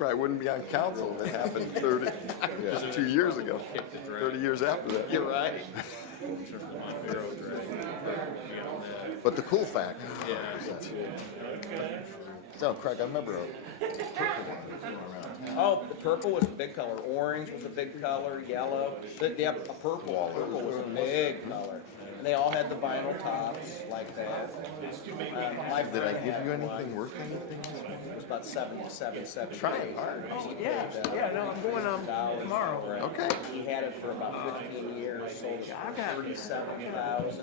probably wouldn't be on council if it happened 2 years ago, 30 years after that. You're right. But the cool factor. Yeah. So, Craig, I remember Oh, the purple was a big color. Orange was a big color. Yellow. Yeah, a purple. Purple was a big color. And they all had the vinyl tops like that. did I give you anything worth anything? It was about 77. Trying hard. Yeah, no, I'm going tomorrow. Okay. He had it for about 15 years, sold I've got 37,000.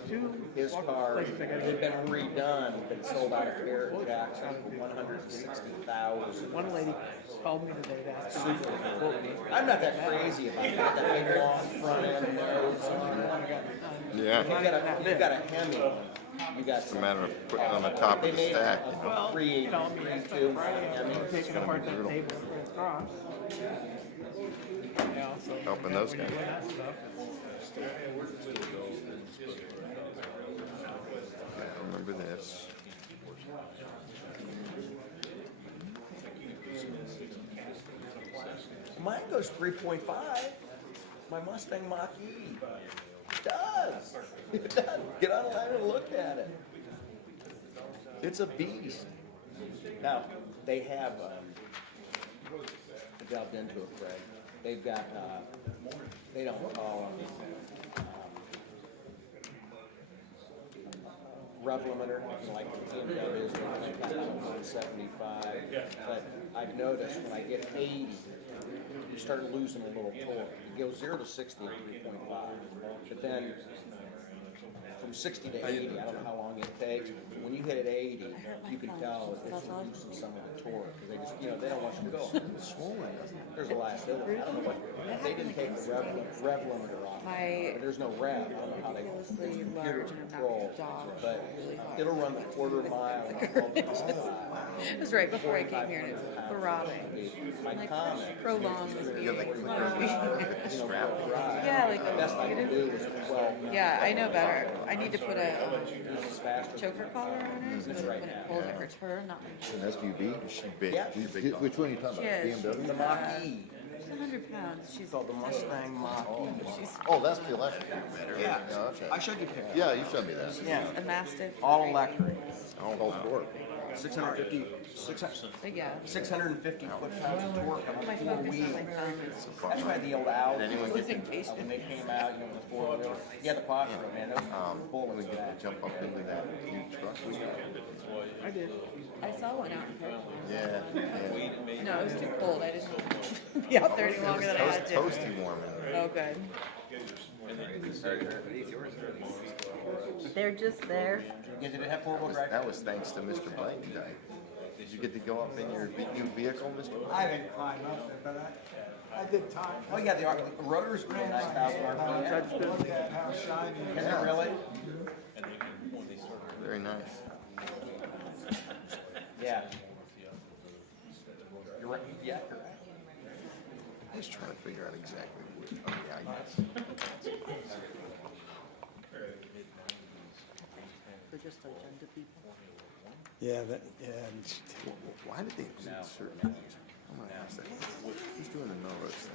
His car had been redone, but sold out of Barrett Jackson for 160,000. One lady called me today to ask me. I'm not that crazy about that. That big long front end nose. Yeah. You've got a Hemi. You got It's a matter of putting it on the top of the stack. You know? 382 Hemi. Taking apart that table for across. Yeah, so Helping those guys. that stuff. I remember this. Mine goes 3.5. My Mustang Mach-E. It does. It does. Get online and look at it. It's a beast. Now, they have, I delved into it, Craig. They've got, they don't call them, rev limiter, like the BMWs, they cap it on 175. But I've noticed when I get 80, you start losing a little torque. It goes 0 to 60 at 3.5. But then from 60 to 80, I don't know how long it takes. When you hit at 80, you can tell it's losing some of the torque. They just, they don't want you to go. It's swollen. There's a liability. I don't know what, they didn't take the rev limiter off. But there's no rev. I don't know how they computer control. But it'll run the quarter mile. It was right before I came here and it was throbbing. My comment. Prolonged was being Strap. yeah, like The best I can do is 12. yeah, I know better. I need to put a choker collar on it so that when it pulls at return, not An SUV? She's big. Yeah. She's big. Which one are you talking about? She is. BMW? The Mach-E. she's 100 pounds. She's Called the Mustang Mach-E. Oh, that's the electric. Yeah. Okay. I showed you pictures. Yeah, you showed me that. Yeah. a mastiff. All electric. All sport. 650 But yeah. 650 foot-pounds of torque on My a four focus wheel. on my phone. That's why the old Audi, Anyone get the when they came out, the four wheel. Yeah, the Porsche, man, those bullets. we get to jump up into that new truck we got? I did. I saw one out in front. Yeah. No, it was too cold. I didn't be out there any longer than I had to. Toasty warm in there. Oh, good. They're just there. Yeah, did it have four-wheel drive? That was thanks to Mr. Blank today. Did you get to go up in your new vehicle, Mr. Blank? I didn't climb up there, but I did time. Oh, yeah, the rotor's pretty nice, 1,000 RPM. Look at how shiny it Is is. it really? Very nice. Yeah. You're right, yeah, you're right. I was trying to figure out exactly what. Oh, yeah, I They're just agenda people. Yeah, Why did they include certain things? I'm gonna ask that. Who's doing the notice?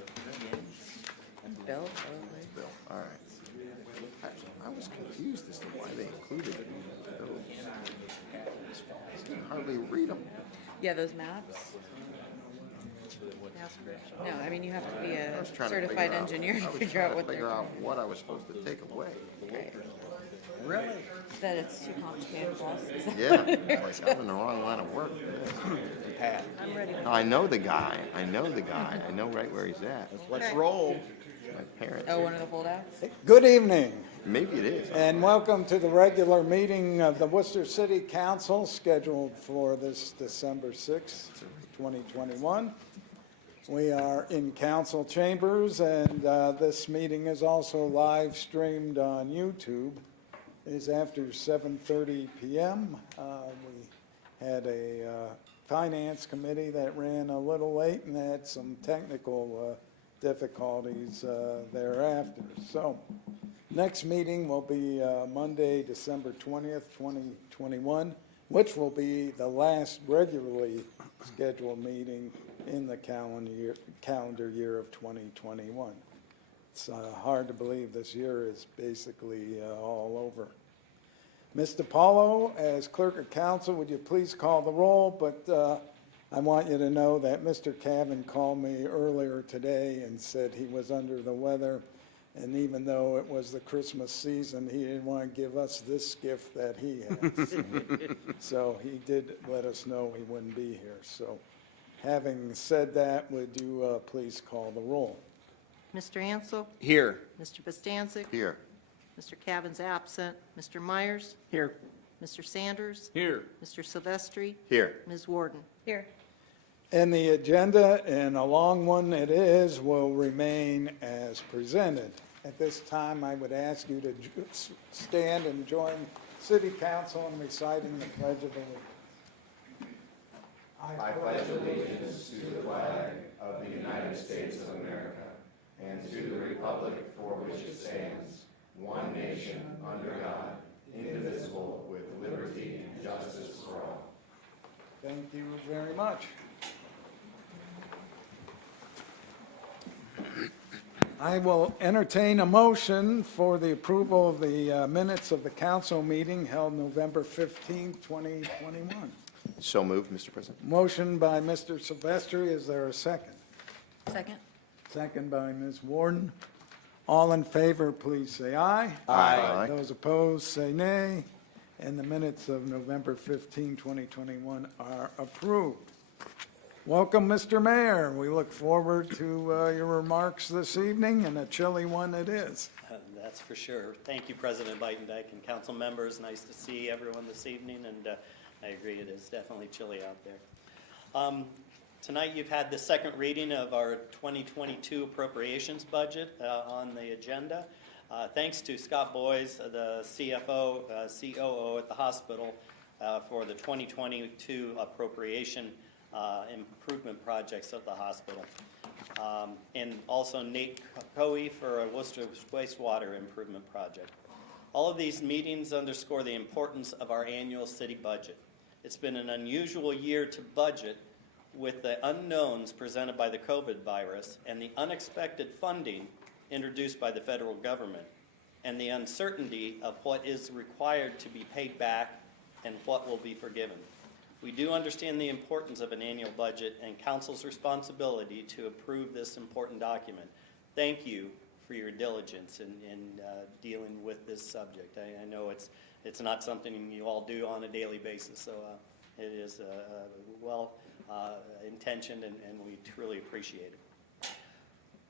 Bill, probably. Bill. All right. I was confused as to why they included those. I can hardly read them. Yeah, those maps. No, I mean, you have to be I a was trying to certified figure out- engineer I to was figure trying out to what figure they're, out what I was supposed to take away. right. Really? That it's too complicated for us. Is that Yeah, what it is? like I'm in the wrong line of work. Pat. I'm ready. No, I know the guy. I know right where he's at. Let's roll. My parents. Oh, one of the holdouts? Good evening, Maybe it is. and welcome to the regular meeting of the Worcester City Council scheduled for this December 6th, 2021. We are in council chambers, and this meeting is also live streamed on YouTube. It is after 7:30 p.m. We had a finance committee that ran a little late and had some technical difficulties thereafter. So next meeting will be Monday, December 20th, 2021, which will be the last regularly scheduled meeting in the calendar year of 2021. It's hard to believe this year is basically all over. Mr. Paulo, as clerk of council, would you please call the roll? But I want you to know that Mr. Cavan called me earlier today and said he was under the weather. And even though it was the Christmas season, he didn't want to give us this gift that he has. So he did let us know he wouldn't be here. So having said that, would you please call the roll? Mr. Ansel, Here. Mr. Bostancic, Here. Mr. Cavan's absent, Mr. Myers, Here. Mr. Sanders, Here. Mr. Silvestri, Here. Ms. Warden. Here. And the agenda, and a long one it is, will remain as presented. At this time, I would ask you to stand and join City Council in reciting the Pledge of Allegiance. I pledge allegiance to the flag of the United States of America and to the republic for which it stands, one nation, under God, indivisible, with liberty and justice for all. Thank you very much. I will entertain a motion for the approval of the minutes of the council meeting held November 15, 2021. So moved, Mr. President. Motion by Mr. Silvestri. Is there a second? Second. Second by Ms. Warden. All in favor, please say aye. Aye. Those opposed, say nay. And the minutes of November 15, 2021 are approved. Welcome, Mr. Mayor. We look forward to your remarks this evening, and a chilly one it is. That's for sure. Thank you, President Beitendijk and council members. Nice to see everyone this evening, and I agree it is definitely chilly out there. Tonight you've had the second reading of our 2022 Appropriations Budget on the agenda. Thanks to Scott Boys, the CFO, COO at the hospital, for the 2022 appropriation improvement projects of the hospital. And also Nate Coe for a Worcester wastewater improvement project. All of these meetings underscore the importance of our annual city budget. It's been an unusual year to budget with the unknowns presented by the COVID virus and the unexpected funding introduced by the federal government and the uncertainty of what is required to be paid back and what will be forgiven. We do understand the importance of an annual budget and council's responsibility to approve this important document. Thank you for your diligence in dealing with this subject. I know it's not something you all do on a daily basis, so it is well intentioned, and we truly appreciate it.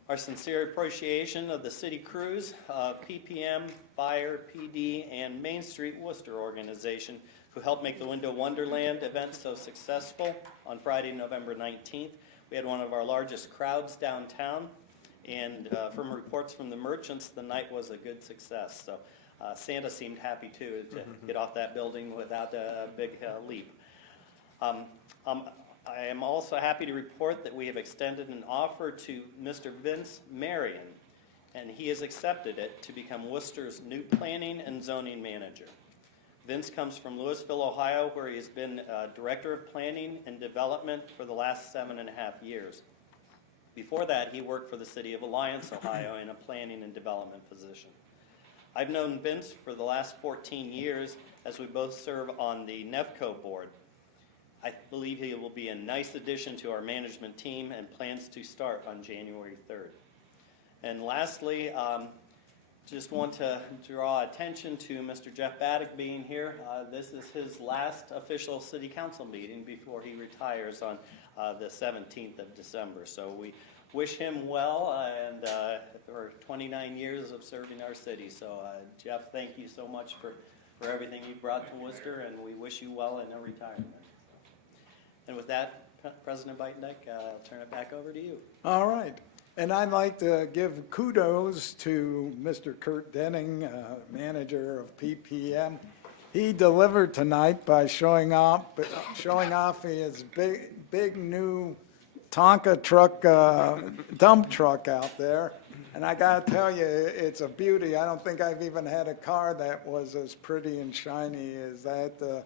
Our sincere appreciation of the city crews, PPM, Fire, PD, and Main Street Worcester organization who helped make the Window Wonderland event so successful on Friday, November 19th. We had one of our largest crowds downtown, and from reports from the merchants, the night was a good success. So Santa seemed happy too to get off that building without a big leap. I am also happy to report that we have extended an offer to Mr. Vince Marion, and he has accepted it to become Worcester's new planning and zoning manager. Vince comes from Louisville, Ohio, where he has been Director of Planning and Development for the last 7.5 years. Before that, he worked for the City of Alliance, Ohio, in a planning and development position. I've known Vince for the last 14 years as we both serve on the NEVCO board. I believe he will be a nice addition to our management team and plans to start on January 3rd. And lastly, just want to draw attention to Mr. Jeff Baddock being here. This is his last official city council meeting before he retires on the 17th of December. So we wish him well and for 29 years of serving our city. So Jeff, thank you so much for everything you brought to Worcester, and we wish you well in a retirement. And with that, President Beitendijk, I'll turn it back over to you. All right. And I'd like to give kudos to Mr. Kurt Denning, manager of PPM. He delivered tonight by showing off his big new Tonka truck, dump truck out there. And I gotta tell you, it's a beauty. I don't think I've even had a car that was as pretty and shiny as that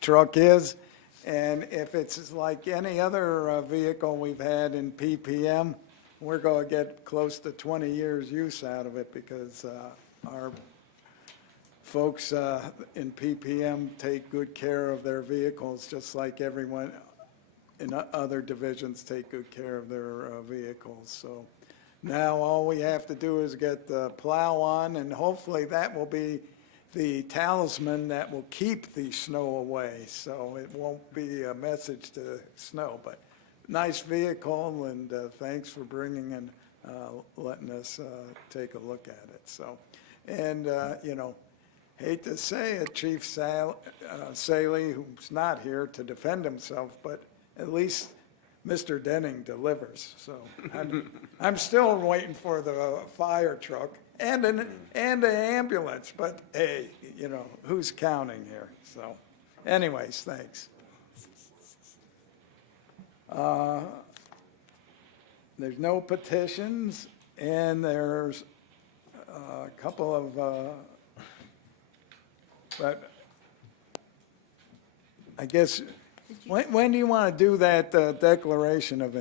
truck is. And if it's like any other vehicle we've had in PPM, we're going to get close to 20 years use out of it because our folks in PPM take good care of their vehicles, just like everyone in other divisions take good care of their vehicles. So now all we have to do is get the plow on, and hopefully that will be the talisman that will keep the snow away. So it won't be a message to snow, but nice vehicle, and thanks for bringing and letting us take a look at it. So, and you know, hate to say it, Chief Saley, who's not here to defend himself, but at least Mr. Denning delivers. So I'm still waiting for the fire truck and an ambulance, but hey, you know, who's counting here? So anyways, thanks. There's no petitions, and there's a couple of, but I guess, when do you want to do that declaration of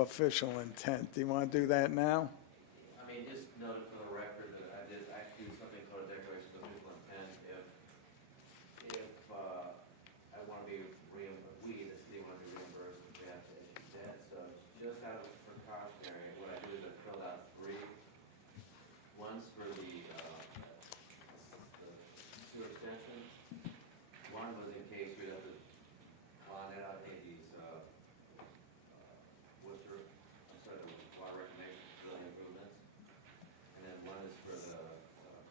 official intent? Do you want to do that now? I mean, just note for the record that I did actually do something called a declaration of official intent if I want to be reimbursed, we, the city, want to be reimbursed if we have to issue debt. So just out of precautionary, what I do is I fill out 3. One's for the sewer extension. One was in case we'd have to bond out any of these Worcester, I'm sorry, the water reclamation building improvements. And then one is for the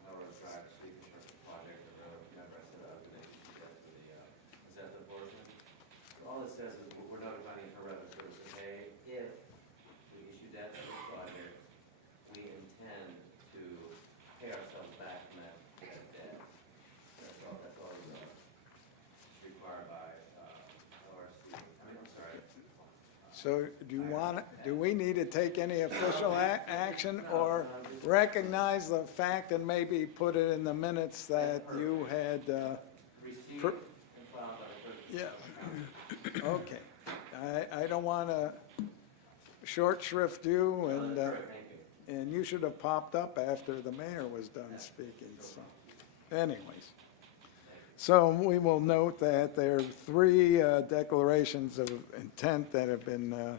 Melrose Drive street construction project. Remember I said I was going to issue that for the assessment portion. So all it says is we're notifying the Internal Revenue Service that, hey, if we issue debt for this project, we intend to pay ourselves back from that debt. That's all required by ORC. I'm sorry. So do we need to take any official action or recognize the fact and maybe put it in the minutes that you had, Received and filed by the clerk. yeah, okay. I don't want to short shrift you, and, Thank you. and you should have popped up after the mayor was done speaking, so, anyways. So we will note that there are 3 declarations of intent that have been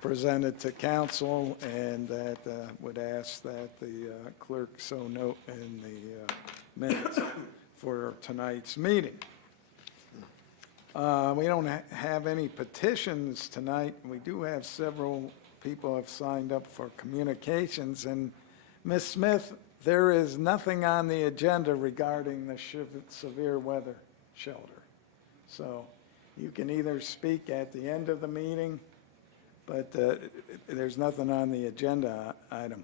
presented to council, and that would ask that the clerk so note in the minutes for tonight's meeting. We don't have any petitions tonight. We do have several people have signed up for communications, and Ms. Smith, there is nothing on the agenda regarding the severe weather shelter. So you can either speak at the end of the meeting, but there's nothing on the agenda item.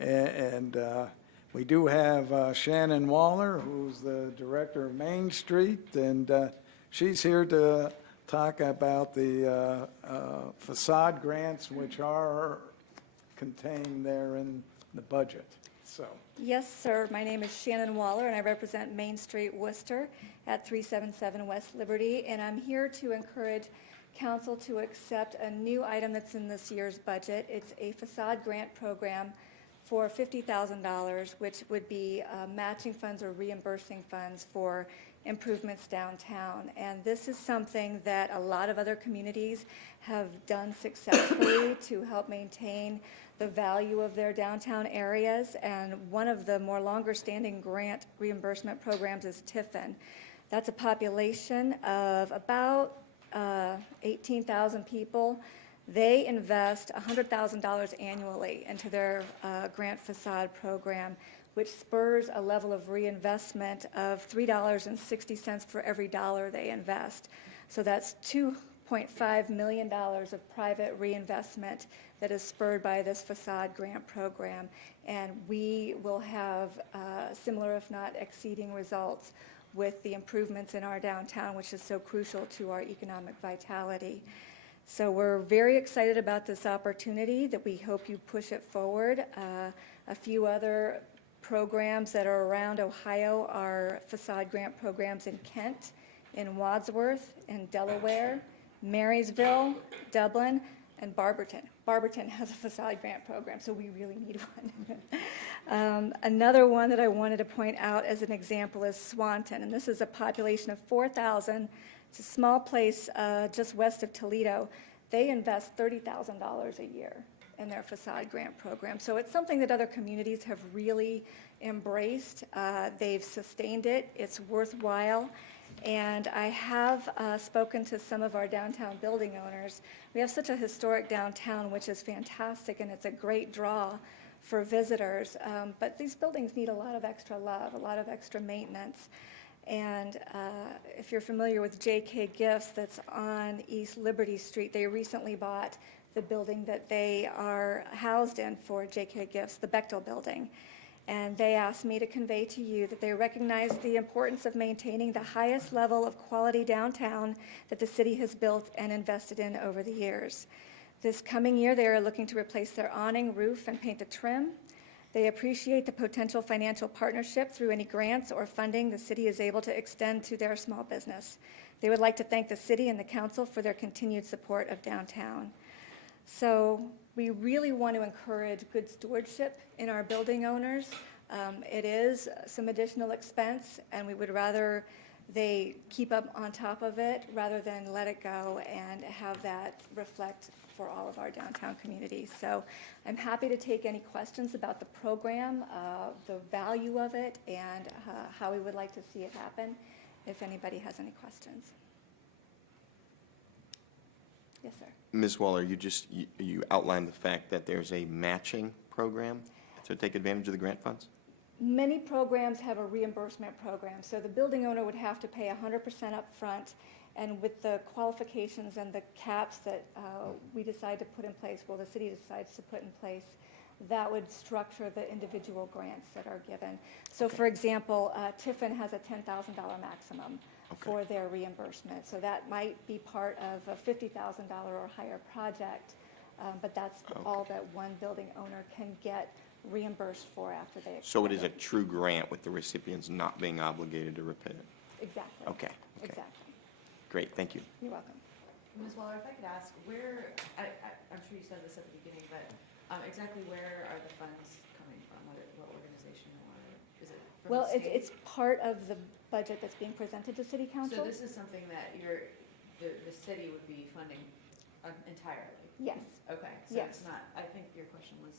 And we do have Shannon Waller, who's the director of Main Street, and she's here to talk about the facade grants, which are contained there in the budget. So, Yes, sir. My name is Shannon Waller, and I represent Main Street, Worcester, at 377 West Liberty. And I'm here to encourage council to accept a new item that's in this year's budget. It's a facade grant program for $50,000, which would be matching funds or reimbursing funds for improvements downtown. And this is something that a lot of other communities have done successfully to help maintain the value of their downtown areas. And one of the more longer-standing grant reimbursement programs is Tiffin. That's a population of about 18,000 people. They invest $100,000 annually into their grant facade program, which spurs a level of reinvestment of $3.60 for every dollar they invest. So that's $2.5 million of private reinvestment that is spurred by this facade grant program. And we will have similar, if not exceeding, results with the improvements in our downtown, which is so crucial to our economic vitality. So we're very excited about this opportunity, that we hope you push it forward. A few other programs that are around Ohio are facade grant programs in Kent in Wadsworth, in Delaware, Marysville, Dublin, and Barberton. Barberton has a facade grant program, so we really need one. Another one that I wanted to point out as an example is Swanton, and this is a population of 4,000. It's a small place just west of Toledo. They invest $30,000 a year in their facade grant program. So it's something that other communities have really embraced. They've sustained it. It's worthwhile. And I have spoken to some of our downtown building owners. We have such a historic downtown, which is fantastic, and it's a great draw for visitors. But these buildings need a lot of extra love, a lot of extra maintenance. And if you're familiar with JK Gifts that's on East Liberty Street, they recently bought the building that they are housed in for JK Gifts, the Bechtel building. And they asked me to convey to you that they recognize the importance of maintaining the highest level of quality downtown that the city has built and invested in over the years. This coming year, they are looking to replace their awning, roof, and paint the trim. They appreciate the potential financial partnership through any grants or funding the city is able to extend to their small business. They would like to thank the city and the council for their continued support of downtown. So we really want to encourage good stewardship in our building owners. It is some additional expense, and we would rather they keep up on top of it rather than let it go and have that reflect for all of our downtown communities. So I'm happy to take any questions about the program, the value of it, and how we would like to see it happen, if anybody has any questions. Yes, sir. Ms. Waller, you outlined the fact that there's a matching program to take advantage of the grant funds? Many programs have a reimbursement program, so the building owner would have to pay 100% up front, and with the qualifications and the caps that we decide to put in place, well, the city decides to put in place, that would structure the individual grants that are given. So for example, Tiffin has a $10,000 maximum for their reimbursement. So that might be part of a $50,000 or higher project, but that's all that one building owner can get reimbursed for after they expend. So it is a true grant with the recipients not being obligated to repay it? Exactly. Okay. Exactly. Great, thank you. You're welcome. Ms. Waller, if I could ask, where, I'm sure you said this at the beginning, but exactly where are the funds coming from? What organization or is it from Well, the state? it's part of the budget that's being presented to city council. So this is something that the city would be funding entirely? Yes. Okay, so Yes. it's not, I think your question was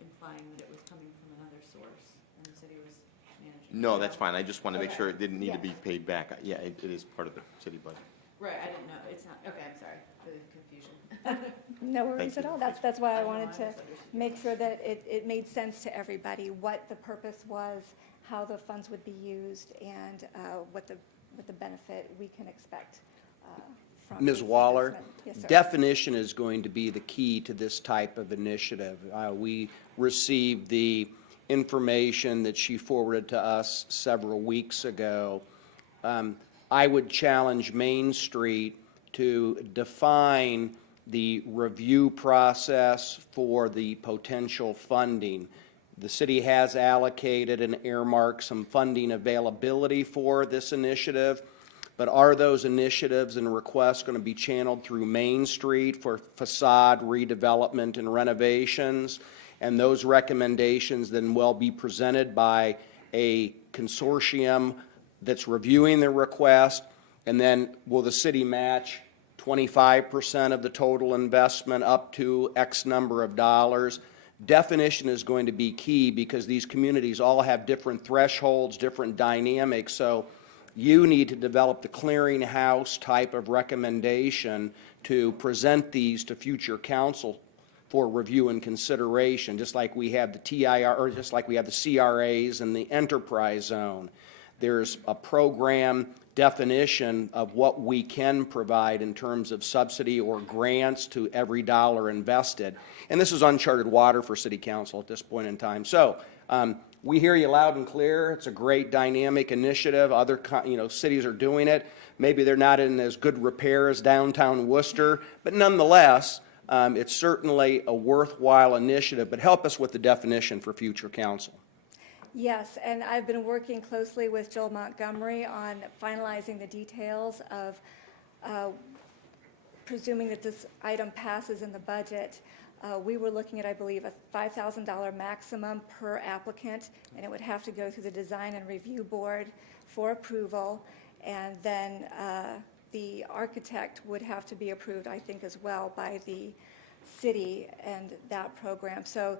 implying that it was coming from another source and the city was managing. No, that's fine. I just want to make Okay. sure it didn't need to be Yes. paid back. Yeah, it is part of the city budget. Right, I didn't know, it's not, okay, I'm sorry for the confusion. No worries Thank at you. all. That's why I I know, wanted I to misunderstood. make sure that it made sense to everybody, what the purpose was, how the funds would be used, and what the benefit we can expect from Ms. this Waller, investment. Yes, sir. definition is going to be the key to this type of initiative. We received the information that she forwarded to us several weeks ago. I would challenge Main Street to define the review process for the potential funding. The city has allocated and earmarked some funding availability for this initiative, but are those initiatives and requests going to be channeled through Main Street for facade redevelopment and renovations? And those recommendations then will be presented by a consortium that's reviewing the request, and then will the city match 25% of the total investment up to X number of dollars? Definition is going to be key because these communities all have different thresholds, different dynamics, so you need to develop the clearinghouse type of recommendation to present these to future council for review and consideration, just like we have the TIR, or just like we have the CRAs and the enterprise zone. There's a program definition of what we can provide in terms of subsidy or grants to every dollar invested. And this is uncharted water for City Council at this point in time. So we hear you loud and clear. It's a great dynamic initiative. Other cities are doing it. Maybe they're not in as good repair as downtown Worcester, but nonetheless, it's certainly a worthwhile initiative. But help us with the definition for future council. Yes, and I've been working closely with Joel Montgomery on finalizing the details of, presuming that this item passes in the budget. We were looking at, I believe, a $5,000 maximum per applicant, and it would have to go through the Design and Review Board for approval, and then the architect would have to be approved, I think, as well by the city and that program. So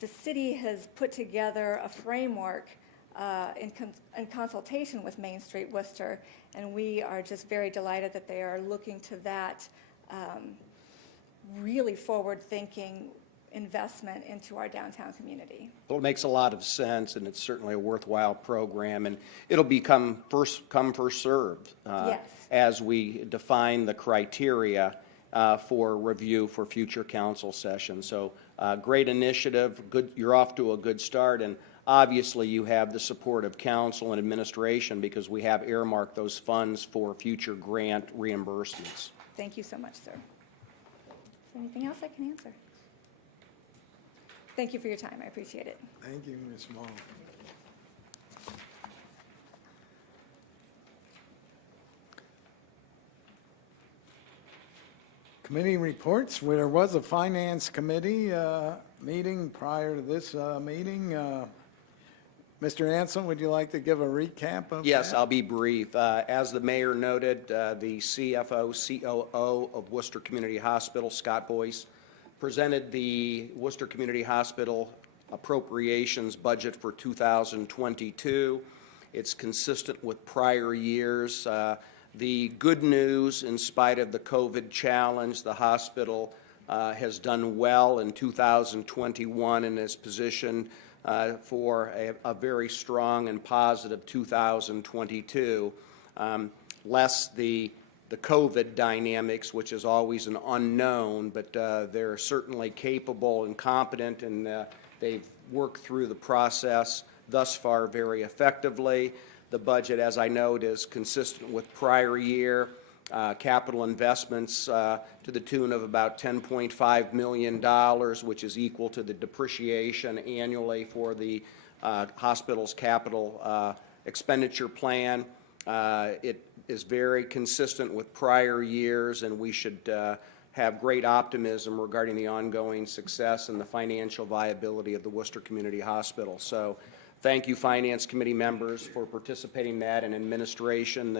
the city has put together a framework in consultation with Main Street Worcester, and we are just very delighted that they are looking to that really forward-thinking investment into our downtown community. Well, it makes a lot of sense, and it's certainly a worthwhile program, and it'll become first come, first served Yes. as we define the criteria for review for future council sessions. So great initiative, good, you're off to a good start, and obviously you have the support of council and administration because we have earmarked those funds for future grant reimbursements. Thank you so much, sir. Is there anything else I can answer? Thank you for your time. I appreciate it. Thank you, Ms. Mull. Committee reports. There was a finance committee meeting prior to this meeting. Mr. Ansel, would you like to give a recap of Yes, that? I'll be brief. As the mayor noted, the CFO, COO of Worcester Community Hospital, Scott Boyce, presented the Worcester Community Hospital appropriations budget for 2022. It's consistent with prior years. The good news, in spite of the COVID challenge, the hospital has done well in 2021 and is positioned for a very strong and positive 2022. Less the COVID dynamics, which is always an unknown, but they're certainly capable and competent, and they've worked through the process thus far very effectively. The budget, as I note, is consistent with prior year. Capital investments to the tune of about $10.5 million, which is equal to the depreciation annually for the hospital's capital expenditure plan. It is very consistent with prior years, and we should have great optimism regarding the ongoing success and the financial viability of the Worcester Community Hospital. So thank you, Finance Committee members, for participating in that, and administration.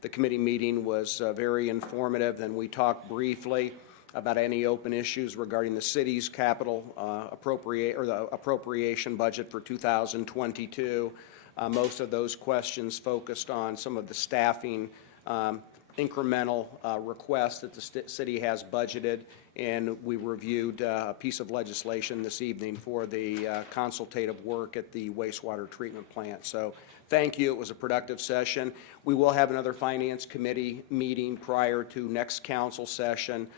The committee meeting was very informative, and we talked briefly about any open issues regarding the city's capital appropriation budget for 2022. Most of those questions focused on some of the staffing incremental requests that the city has budgeted, and we reviewed a piece of legislation this evening for the consultative work at the wastewater treatment plant. So thank you. It was a productive session. We will have another Finance Committee meeting prior to next council session,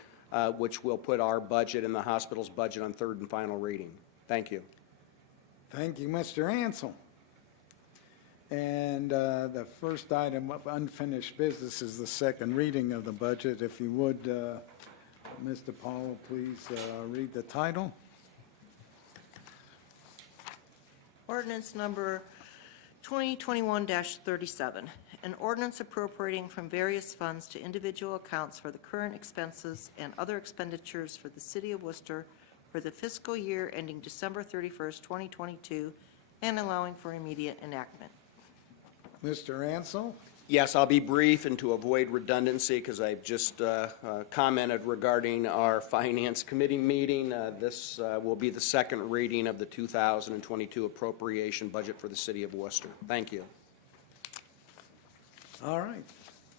which will put our budget and the hospital's budget on third and final reading. Thank you. Thank you, Mr. Ansel. And the first item of unfinished business is the second reading of the budget. If you would, Mr. Paulo, please read the title. Ordinance number 2021-37, an ordinance appropriating from various funds to individual accounts for the current expenses and other expenditures for the City of Worcester for the fiscal year ending December 31st, 2022, and allowing for immediate enactment. Mr. Ansel? Yes, I'll be brief, and to avoid redundancy, because I've just commented regarding our Finance Committee meeting, this will be the second reading of the 2022 appropriation budget for the City of Worcester. Thank you. All right.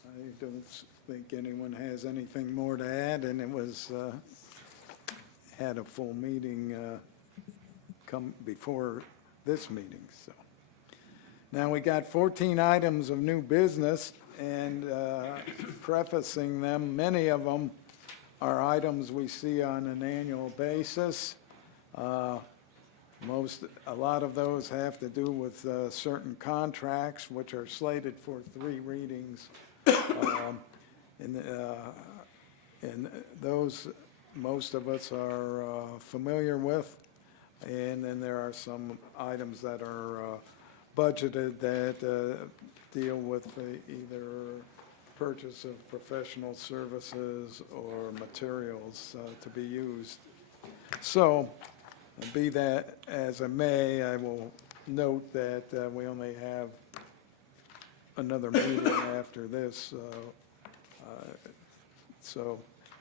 I don't think anyone has anything more to add, and it was, had a full meeting come before this meeting, so. Now, we got 14 items of new business, and prefacing them, many of them are items we see on an annual basis. A lot of those have to do with certain contracts, which are slated for 3 readings. And those, most of us are familiar with. And then there are some items that are budgeted that deal with either purchase of professional services or materials to be used. So, be that as it may, I will note that we only have another meeting after this. So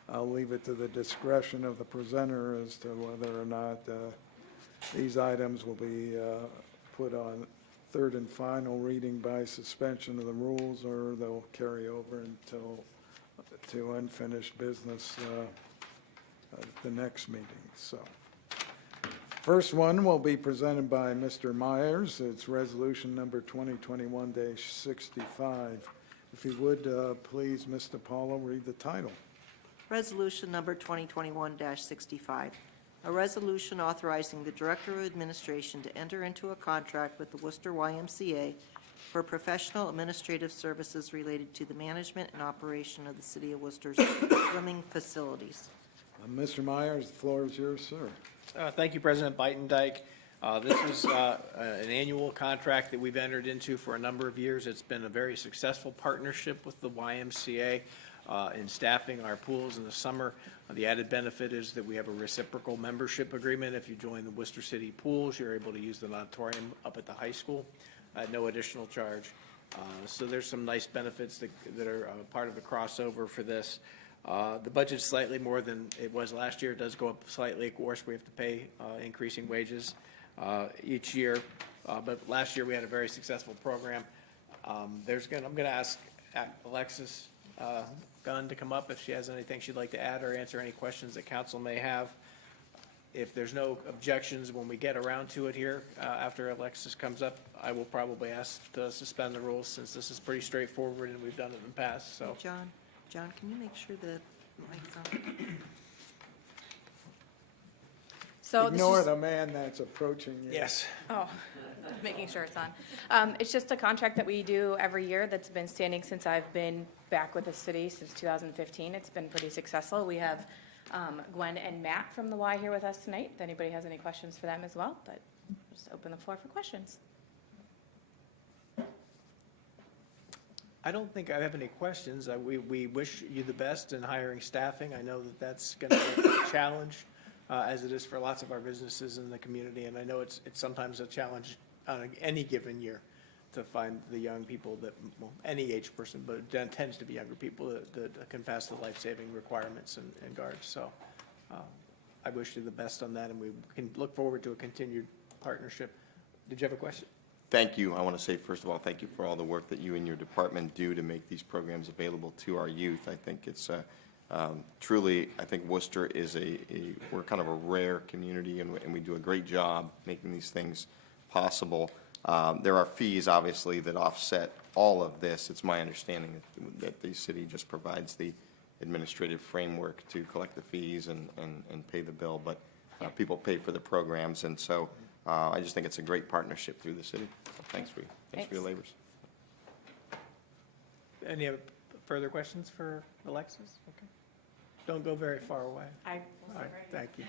I'll leave it to the discretion of the presenter as to whether or not these items will be put on third and final reading by suspension of the rules, or they'll carry over to unfinished business at the next meeting. So, first one will be presented by Mr. Myers. It's resolution number 2021-65. If you would, please, Mr. Paulo, read the title. Resolution number 2021-65, a resolution authorizing the Director of Administration to enter into a contract with the Worcester YMCA for professional administrative services related to the management and operation of the City of Worcester's swimming facilities. Mr. Myers, the floor is yours, sir. Thank you, President Bytendike. This is an annual contract that we've entered into for a number of years. It's been a very successful partnership with the YMCA in staffing our pools in the summer. The added benefit is that we have a reciprocal membership agreement. If you join the Worcester City Pools, you're able to use the auditorium up at the high school at no additional charge. So there's some nice benefits that are part of the crossover for this. The budget's slightly more than it was last year. It does go up slightly. Of course, we have to pay increasing wages each year. But last year, we had a very successful program. I'm going to ask Alexis Gunn to come up if she has anything she'd like to add or answer any questions that council may have. If there's no objections when we get around to it here, after Alexis comes up, I will probably ask to suspend the rules since this is pretty straightforward and we've done it in the past, so. John, can you make sure the mic's on? So this Ignore is, the man that's approaching you. Yes. oh, making sure it's on. It's just a contract that we do every year that's been standing since I've been back with the city since 2015. It's been pretty successful. We have Gwen and Matt from the Y here with us tonight. If anybody has any questions for them as well, but just open the floor for questions. I don't think I have any questions. We wish you the best in hiring staffing. I know that that's going to be a challenge, as it is for lots of our businesses in the community, and I know it's sometimes a challenge on any given year to find the young people that, well, any age person, but it tends to be younger people that can pass the life-saving requirements and guards. So I wish you the best on that, and we can look forward to a continued partnership. Did you have a question? Thank you. I want to say, first of all, thank you for all the work that you and your department do to make these programs available to our youth. I think it's truly, I think Worcester is we're kind of a rare community, and we do a great job making these things possible. There are fees, obviously, that offset all of this. It's my understanding that the city just provides the administrative framework to collect the fees and pay the bill, but people pay for the programs, and so I just think it's a great partnership through the city. So thanks for your labors. Any other further questions for Alexis? Okay. Don't go very far away. I All right, thank you.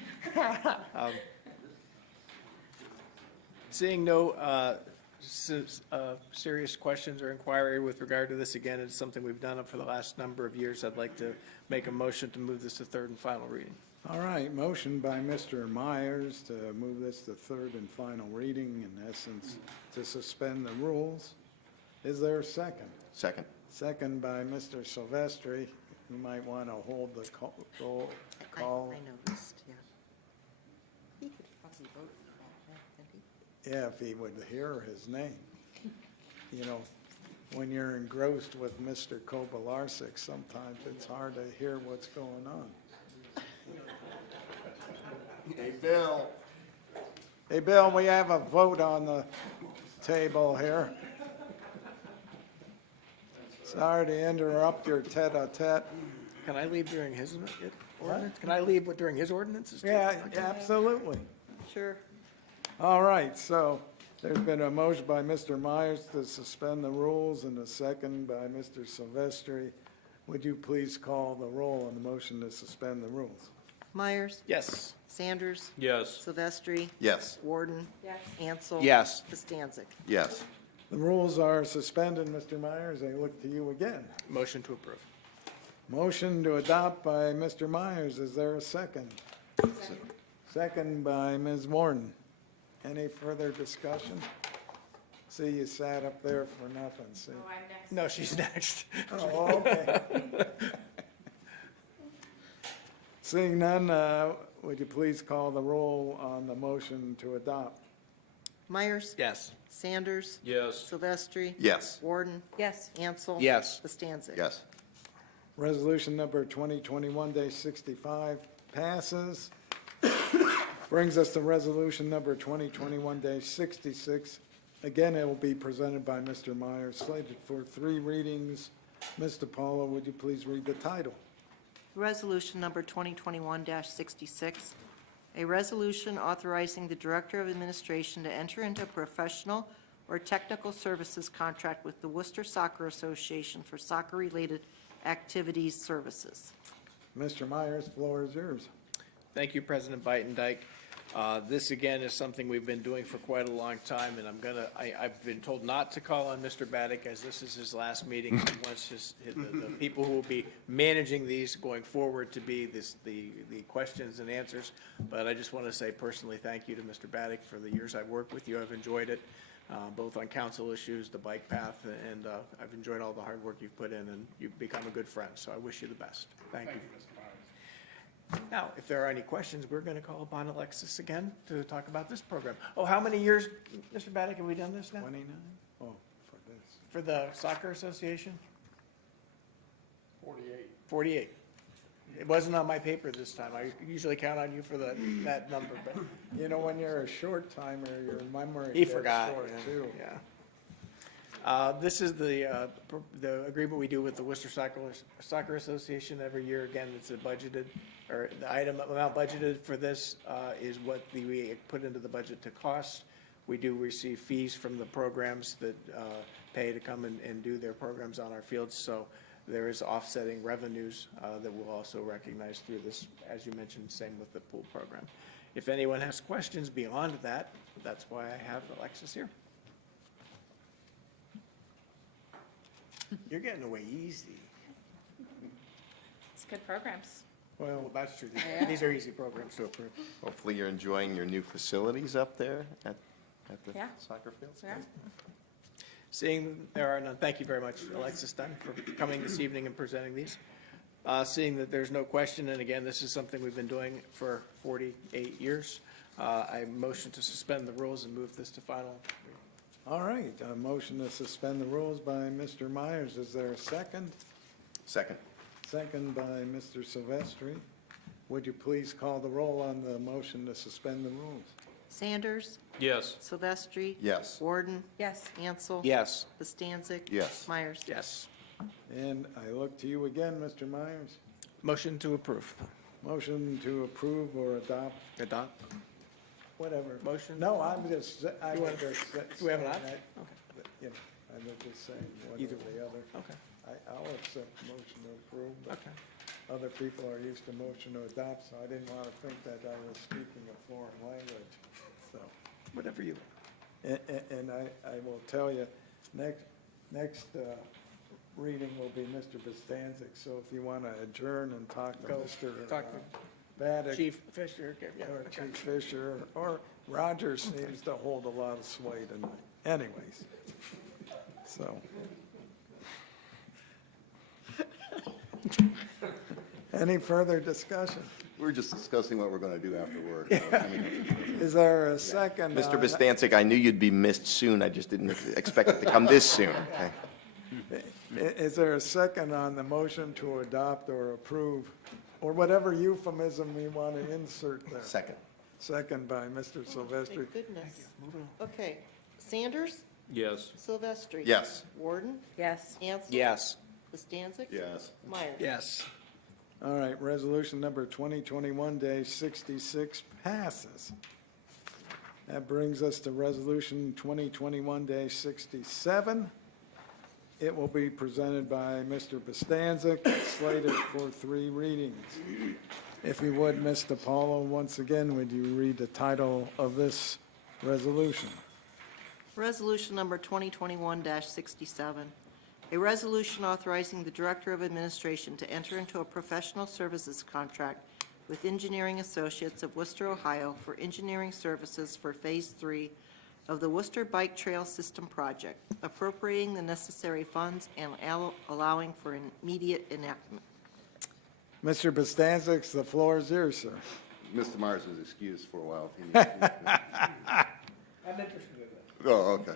Seeing no serious questions or inquiry with regard to this, again, it's something we've done for the last number of years. I'd like to make a motion to move this to third and final reading. All right, motion by Mr. Myers to move this to third and final reading, in essence, to suspend the rules. Is there a second? Second. Second by Mr. Silvestri, who might want to hold the call. I noticed, yeah. He could probably vote for that, couldn't he? Yeah, if he would hear his name. You know, when you're engrossed with Mr. Kobelarsik, sometimes it's hard to hear what's going on. Hey, Bill. Hey, Bill, we have a vote on the table here. Sorry to interrupt your tete-a-tete. Can I leave during his ordinance? Can I leave during his ordinances? Yeah, absolutely. Sure. All right, so there's been a motion by Mr. Myers to suspend the rules and a second by Mr. Silvestri. Would you please call the roll on the motion to suspend the rules? Myers, Yes. Sanders, Yes. Silvestri, Yes. Warden, Yes. Ansel. Yes. Costanza. Yes. The rules are suspended, Mr. Myers. I look to you again. Motion to approve. Motion to adopt by Mr. Myers. Is there a second? Second by Ms. Warden. Any further discussion? See, you sat up there for nothing, see? I'm next. No, she's next. Oh, okay. Seeing none, would you please call the roll on the motion to adopt? Myers, Yes. Sanders, Yes. Silvestri. Yes. Warden, Yes. Ansel. Yes. Costanza. Yes. Resolution number 2021-65 passes. Brings us to resolution number 2021-66. Again, it will be presented by Mr. Myers, slated for 3 readings. Mr. Paulo, would you please read the title? Resolution number 2021-66, a resolution authorizing the Director of Administration to enter into a professional or technical services contract with the Worcester Soccer Association for soccer-related activities services. Mr. Myers, floor is yours. Thank you, President Bytendike. This, again, is something we've been doing for quite a long time, and I've been told not to call on Mr. Baddick, as this is his last meeting. He wants the people who will be managing these going forward to be the questions and answers. But I just want to say personally, thank you to Mr. Baddick for the years I've worked with you. I've enjoyed it, both on council issues, the bike path, and I've enjoyed all the hard work you've put in, and you've become a good friend, so I wish you the best. Thank you. Now, if there are any questions, we're going to call upon Alexis again to talk about this program. Oh, how many years, Mr. Baddick, have we done this now? 29? Oh, for this. For the Soccer Association? 48. 48. It wasn't on my paper this time. I usually count on you for that number, but You know, when you're a short timer, your memory he gets forgot. short, too. Yeah. This is the agreement we do with the Worcester Soccer Association every year. Again, it's a budgeted, or the amount budgeted for this is what we put into the budget to cost. We do receive fees from the programs that pay to come and do their programs on our fields. So there is offsetting revenues that we'll also recognize through this, as you mentioned, same with the pool program. If anyone has questions beyond that, that's why I have Alexis here. You're getting away easy. It's good programs. Well, that's true. These are easy programs to approve. Hopefully you're enjoying your new facilities up there at the Yeah. soccer fields. Yeah. Seeing there are none, thank you very much, Alexis Dunn, for coming this evening and presenting these. Seeing that there's no question, and again, this is something we've been doing for 48 years, I motion to suspend the rules and move this to final. All right, a motion to suspend the rules by Mr. Myers. Is there a second? Second. Second by Mr. Silvestri. Would you please call the roll on the motion to suspend the rules? Sanders, Yes. Silvestri. Yes. Warden, Yes. Ansel. Yes. Costanza. Yes. Myers. Yes. And I look to you again, Mr. Myers. Motion to approve. Motion to approve or adopt, Adopt. whatever. Motion? No, I'm just, I You was want- just. Do we have an saying option? that, Okay. You know, I was just saying one Either or the other. Okay. I'll accept motion to approve, but Okay. other people are used to motion to adopt, so I didn't want to think that I was speaking a foreign language, so. Whatever you. And I will tell you, next reading will be Mr. Bostancic, so if you want to adjourn and talk to Go Mr. talk to Baddick. Chief Fisher. Yeah, Or okay. Chief Fisher, or Rogers seems to hold a lot of sway tonight. Anyways, so. Any further discussion? We're just discussing what we're going to do after work. I mean, Is there a second? Mr. on- Bostancic, I knew you'd be missed soon. I just didn't expect it to come this soon. Okay. Is there a second on the motion to adopt or approve, or whatever euphemism we want to insert there? Second. Second by Mr. Silvestri. Thank goodness. Okay, Sanders, Yes. Silvestri. Yes. Warden, Yes. Ansel. Yes. Costanza. Yes. Myers. Yes. All right, resolution number 2021-66 passes. That brings us to resolution 2021-67. It will be presented by Mr. Bostancic, slated for 3 readings. If you would, Mr. Paulo, once again, would you read the title of this resolution? Resolution number 2021-67, a resolution authorizing the Director of Administration to enter into a professional services contract with Engineering Associates of Worcester, Ohio for engineering services for Phase 3 of the Worcester Bike Trail System Project, appropriating the necessary funds and allowing for immediate enactment. Mr. Bostancic, the floor is yours, sir. Mr. Myers is excused for a while. If he needs to. I'm interested in it. Oh, okay.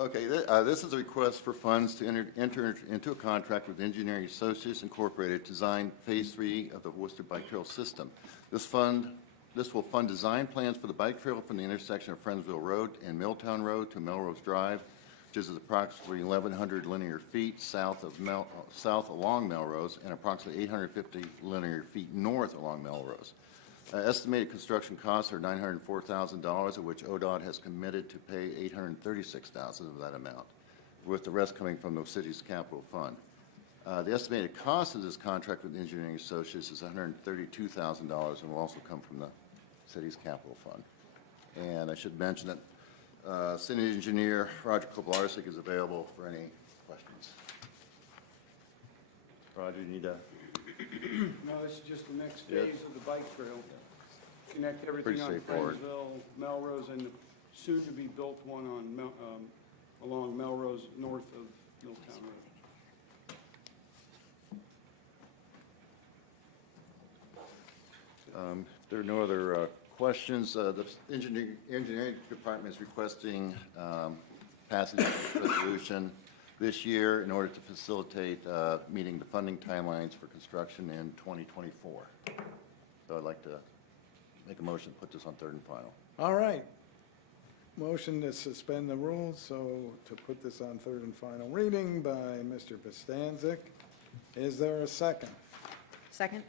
Okay, this is a request for funds to enter into a contract with Engineering Associates Incorporated to design Phase 3 of the Worcester Bike Trail System. This will fund design plans for the bike trail from the intersection of Friendsville Road and Milltown Road to Melrose Drive, which is approximately 1,100 linear feet south along Melrose and approximately 850 linear feet north along Melrose. Estimated construction costs are $904,000, of which ODOT has committed to pay $836,000 of that amount, with the rest coming from the city's capital fund. The estimated cost of this contract with Engineering Associates is $132,000 and will also come from the city's capital fund. And I should mention that City Engineer Roger Koblarczyk is available for any questions. Roger, you need to... No, this is just the next Yep. phase of the bike trail. Connect Pretty everything on straightforward. Friendsville, Melrose, and the soon-to-be-built one on along Melrose, north of Milltown Road. There are no other questions. The engineering department is requesting passage of the resolution this year in order to facilitate meeting the funding timelines for construction in 2024. So I'd like to make a motion to put this on third and final. All right. Motion to suspend the rules, so to put this on third and final reading by Mr. Bostancic. Is there a second? Second?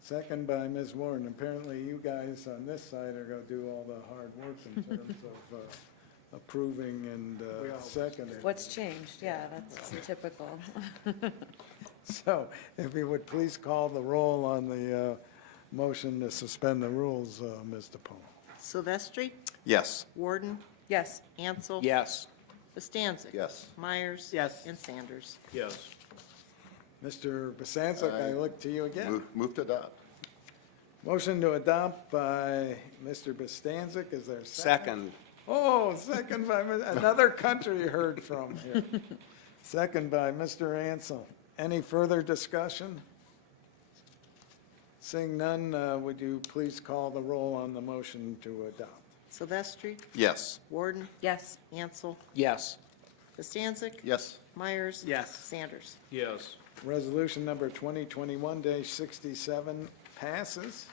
Second by Ms. Warren. Apparently you guys on this side are going to do all the hard work in terms of approving and seconding. What's changed? Yeah, that's typical. So if you would please call the roll on the motion to suspend the rules, Mr. Paul. Silvestri, Yes. Warden, Yes. Ansel. Yes. Bostancic. Yes. Myers. Yes. And Sanders. Yes. Mr. Bostancic, I look to you again. Move to adopt. Motion to adopt by Mr. Bostancic. Is there a second? Second. Oh, second by, another country heard from here. Second by Mr. Ansel. Any further discussion? Seeing none, would you please call the roll on the motion to adopt? Silvestri, Yes. Warden, Yes. Ansel, Yes. Bostancic. Yes. Myers. Yes. Sanders. Yes. Resolution number 2021-67 passes.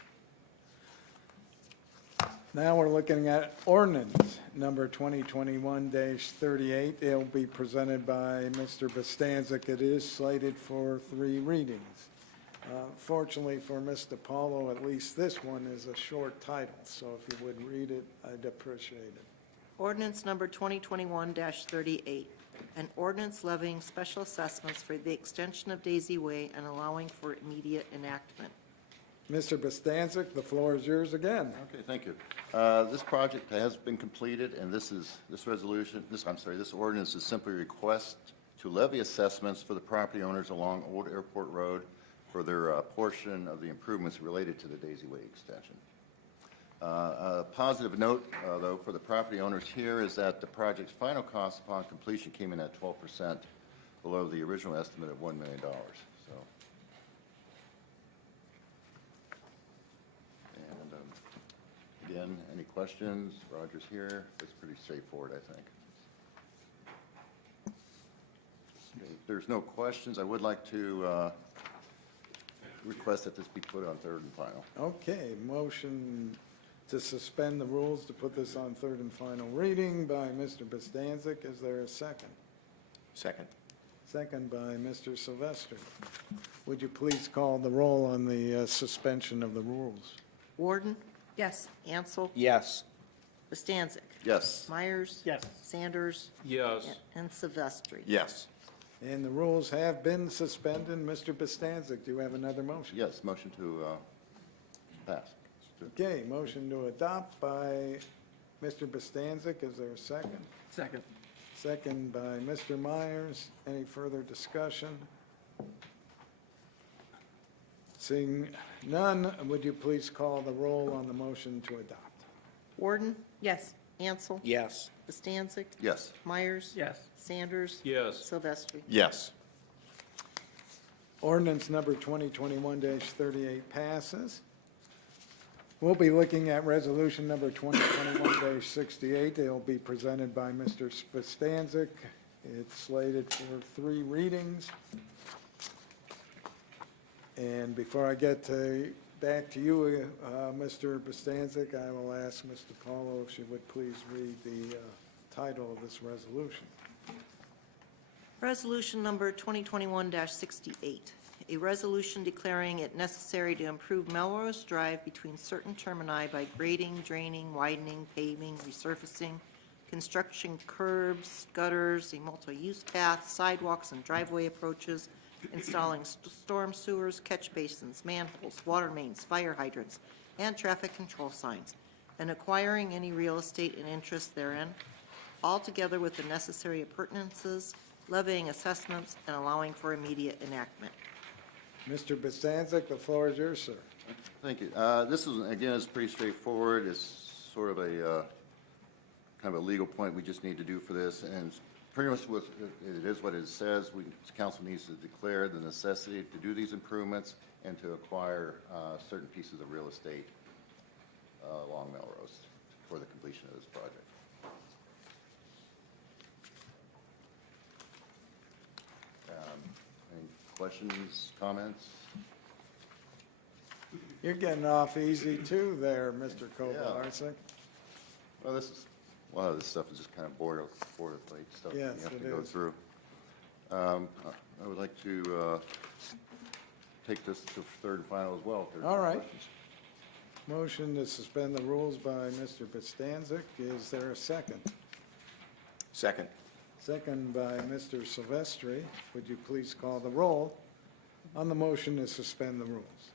Now we're looking at ordinance number 2021-38. It'll be presented by Mr. Bostancic. It is slated for 3 readings. Fortunately for Mr. Paulo, at least this one is a short title, so if you would read it, I'd appreciate it. Ordinance number 2021-38, an ordinance levying special assessments for the extension of Daisy Way and allowing for immediate enactment. Mr. Bostancic, the floor is yours again. Okay, thank you. This project has been completed, and this ordinance is simply a request to levy assessments for the property owners along Old Airport Road for their portion of the improvements related to the Daisy Way extension. A positive note, though, for the property owners here is that the project's final cost upon completion came in at 12% below the original estimate of $1 million. So, and again, any questions? Roger's here. It's pretty straightforward, I think. Okay, if there's no questions, I would like to request that this be put on third and final. Okay, motion to suspend the rules to put this on third and final reading by Mr. Bostancic. Is there a second? Second. Second by Mr. Silvestri. Would you please call the roll on the suspension of the rules? Warden, Yes. Ansel, Yes. Bostancic. Yes. Myers. Yes. Sanders. Yes. And Silvestri. Yes. And the rules have been suspended. Mr. Bostancic, do you have another motion? Yes, motion to Pass. Okay, motion to adopt by Mr. Bostancic. Is there a second? Second. Second by Mr. Myers. Any further discussion? Seeing none, would you please call the roll on the motion to adopt? Warden, Yes. Ansel, Yes. Bostancic, Yes. Myers, Yes. Sanders, Yes. Silvestri. Yes. Ordinance number 2021-38 passes. We'll be looking at resolution number 2021-68. It'll be presented by Mr. Bostancic. It's slated for 3 readings. And before I get back to you, Mr. Bostancic, I will ask Ms. DiPaolo if she would please read the title of this resolution. Resolution number 2021-68, a resolution declaring it necessary to improve Melrose Drive between certain termini by grading, draining, widening, paving, resurfacing, construction curbs, gutters, a multi-use path, sidewalks and driveway approaches, installing storm sewers, catch basins, manholes, water mains, fire hydrants, and traffic control signs, and acquiring any real estate and interest therein, all together with the necessary appurtenances, levying assessments, and allowing for immediate enactment. Mr. Bostancic, the floor is yours, sir. Thank you. This is, again, it's pretty straightforward. It's sort of a, kind of a legal point we just need to do for this, and it's pretty much what, it is what it says. Council needs to declare the necessity to do these improvements and to acquire certain pieces of real estate along Melrose for the completion of this project. Any questions, comments? You're getting off easy too there, Mr. Kovalarczyk. Well, a lot of this stuff is just kind of boilerplate stuff that you Yes, have it to go is. through. I would like to take this to third and final as well. if there's no All right. questions. Motion to suspend the rules by Mr. Bostancic. Is there a second? Second. Second by Mr. Silvestri. Would you please call the roll on the motion to suspend the rules?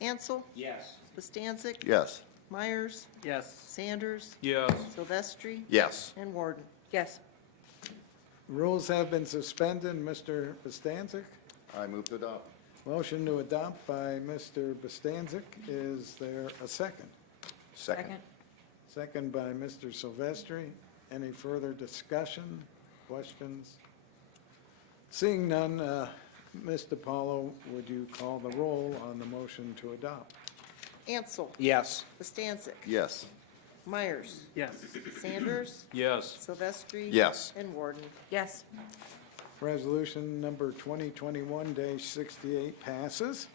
Ansel, Yes. Bostancic, Yes. Myers, Yes. Sanders, Yes. Silvestri, Yes. and Warden. Yes. Rules have been suspended. Mr. Bostancic? I move to adopt. Motion to adopt by Mr. Bostancic. Is there a second? Second. Second by Mr. Silvestri. Any further discussion, questions? Seeing none, Ms. DiPaolo, would you call the roll on the motion to adopt? Ansel, Yes. Bostancic, Yes. Myers, Yes. Sanders, Yes. Silvestri. Yes. And Warden. Yes. Resolution number 2021-68 passes.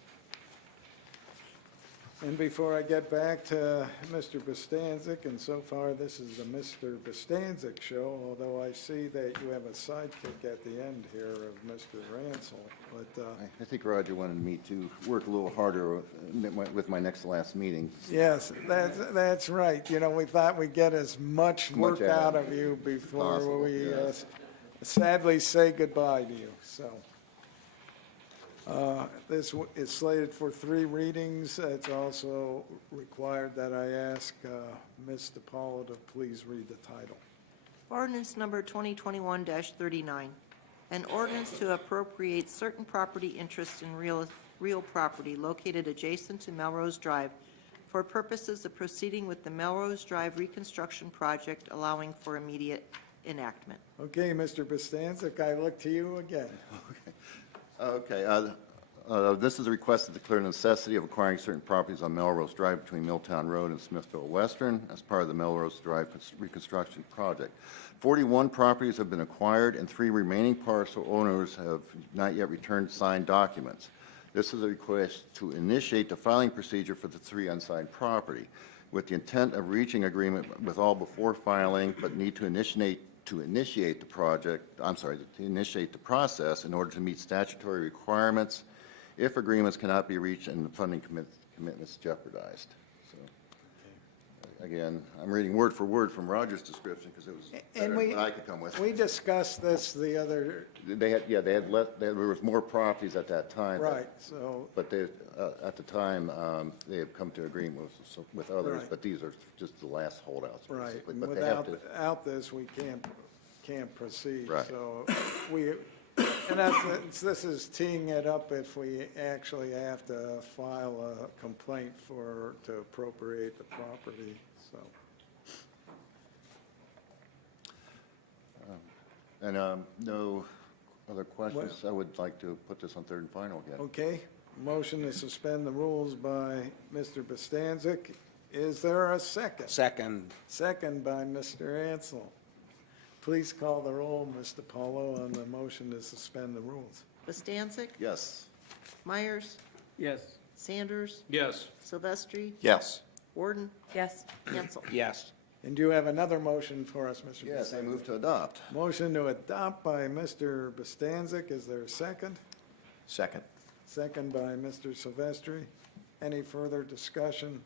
And before I get back to Mr. Bostancic, and so far this is a Mr. Bostancic show, although I see that you have a sidekick at the end here of Mr. Ransel, but, I think Roger wanted me to work a little harder with my next to last meeting. yes, that's right. You know, we thought we'd get as much work out of you before Possible, we yes. sadly say goodbye to you, so. This is slated for 3 readings. It's also required that I ask Ms. DiPaolo to please read the title. Ordinance number 2021-39, an ordinance to appropriate certain property interest in real property located adjacent to Melrose Drive for purposes of proceeding with the Melrose Drive reconstruction project, allowing for immediate enactment. Okay, Mr. Bostancic, I look to you again. Okay, this is a request to declare necessity of acquiring certain properties on Melrose Drive between Milltown Road and Smithville Western as part of the Melrose Drive reconstruction project. 41 properties have been acquired, and 3 remaining parcel owners have not yet returned signed documents. This is a request to initiate the filing procedure for the 3 unsigned property, with the intent of reaching agreement with all before filing, but need to initiate the process in order to meet statutory requirements if agreements cannot be reached and the funding commitments jeopardized. So, again, I'm reading word for word from Roger's description because it was And better than I could come with. we discussed this the other, They had, yeah, there was more properties at that time. right, so, But they, at the time, they had come to agreement with others, Right. but these are just the last holdouts, right. basically. And But they have without this, we can't proceed. Right. So we, in essence, this is teeing it up if we actually have to file a complaint to appropriate the property, so. And no other questions? I would like to put this on third and final again. Okay, motion to suspend the rules by Mr. Bostancic. Is there a second? Second. Second by Mr. Ansel. Please call the roll, Mr. Paulo, on the motion to suspend the rules. Bastancik? Yes. Myers? Yes. Sanders? Yes. Silvestri? Yes. Warden? Yes. Hansel? Yes. And do you have another motion for us, Mr. Bostancic? Yes, I move to adopt. Motion to adopt by Mr. Bostancic. Is there a second? Second. Second by Mr. Silvestri. Any further discussion?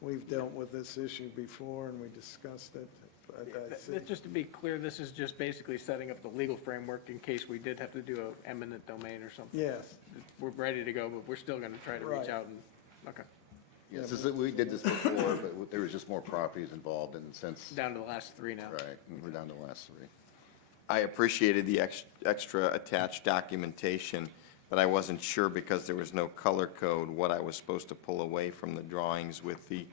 We've dealt with this issue before and we discussed it. But I see- Just to be clear, this is just basically setting up the legal framework in case we did have to do a eminent domain or something. Yes, We're ready to go, but we're still gonna try to reach Right. out and, okay, Yes, this is- we did this before, but there was just more properties involved, and since, down to the last three now. right, we're down to the last three. I appreciated the extra attached documentation, but I wasn't sure because there was no color code what I was supposed to pull away from the drawings with the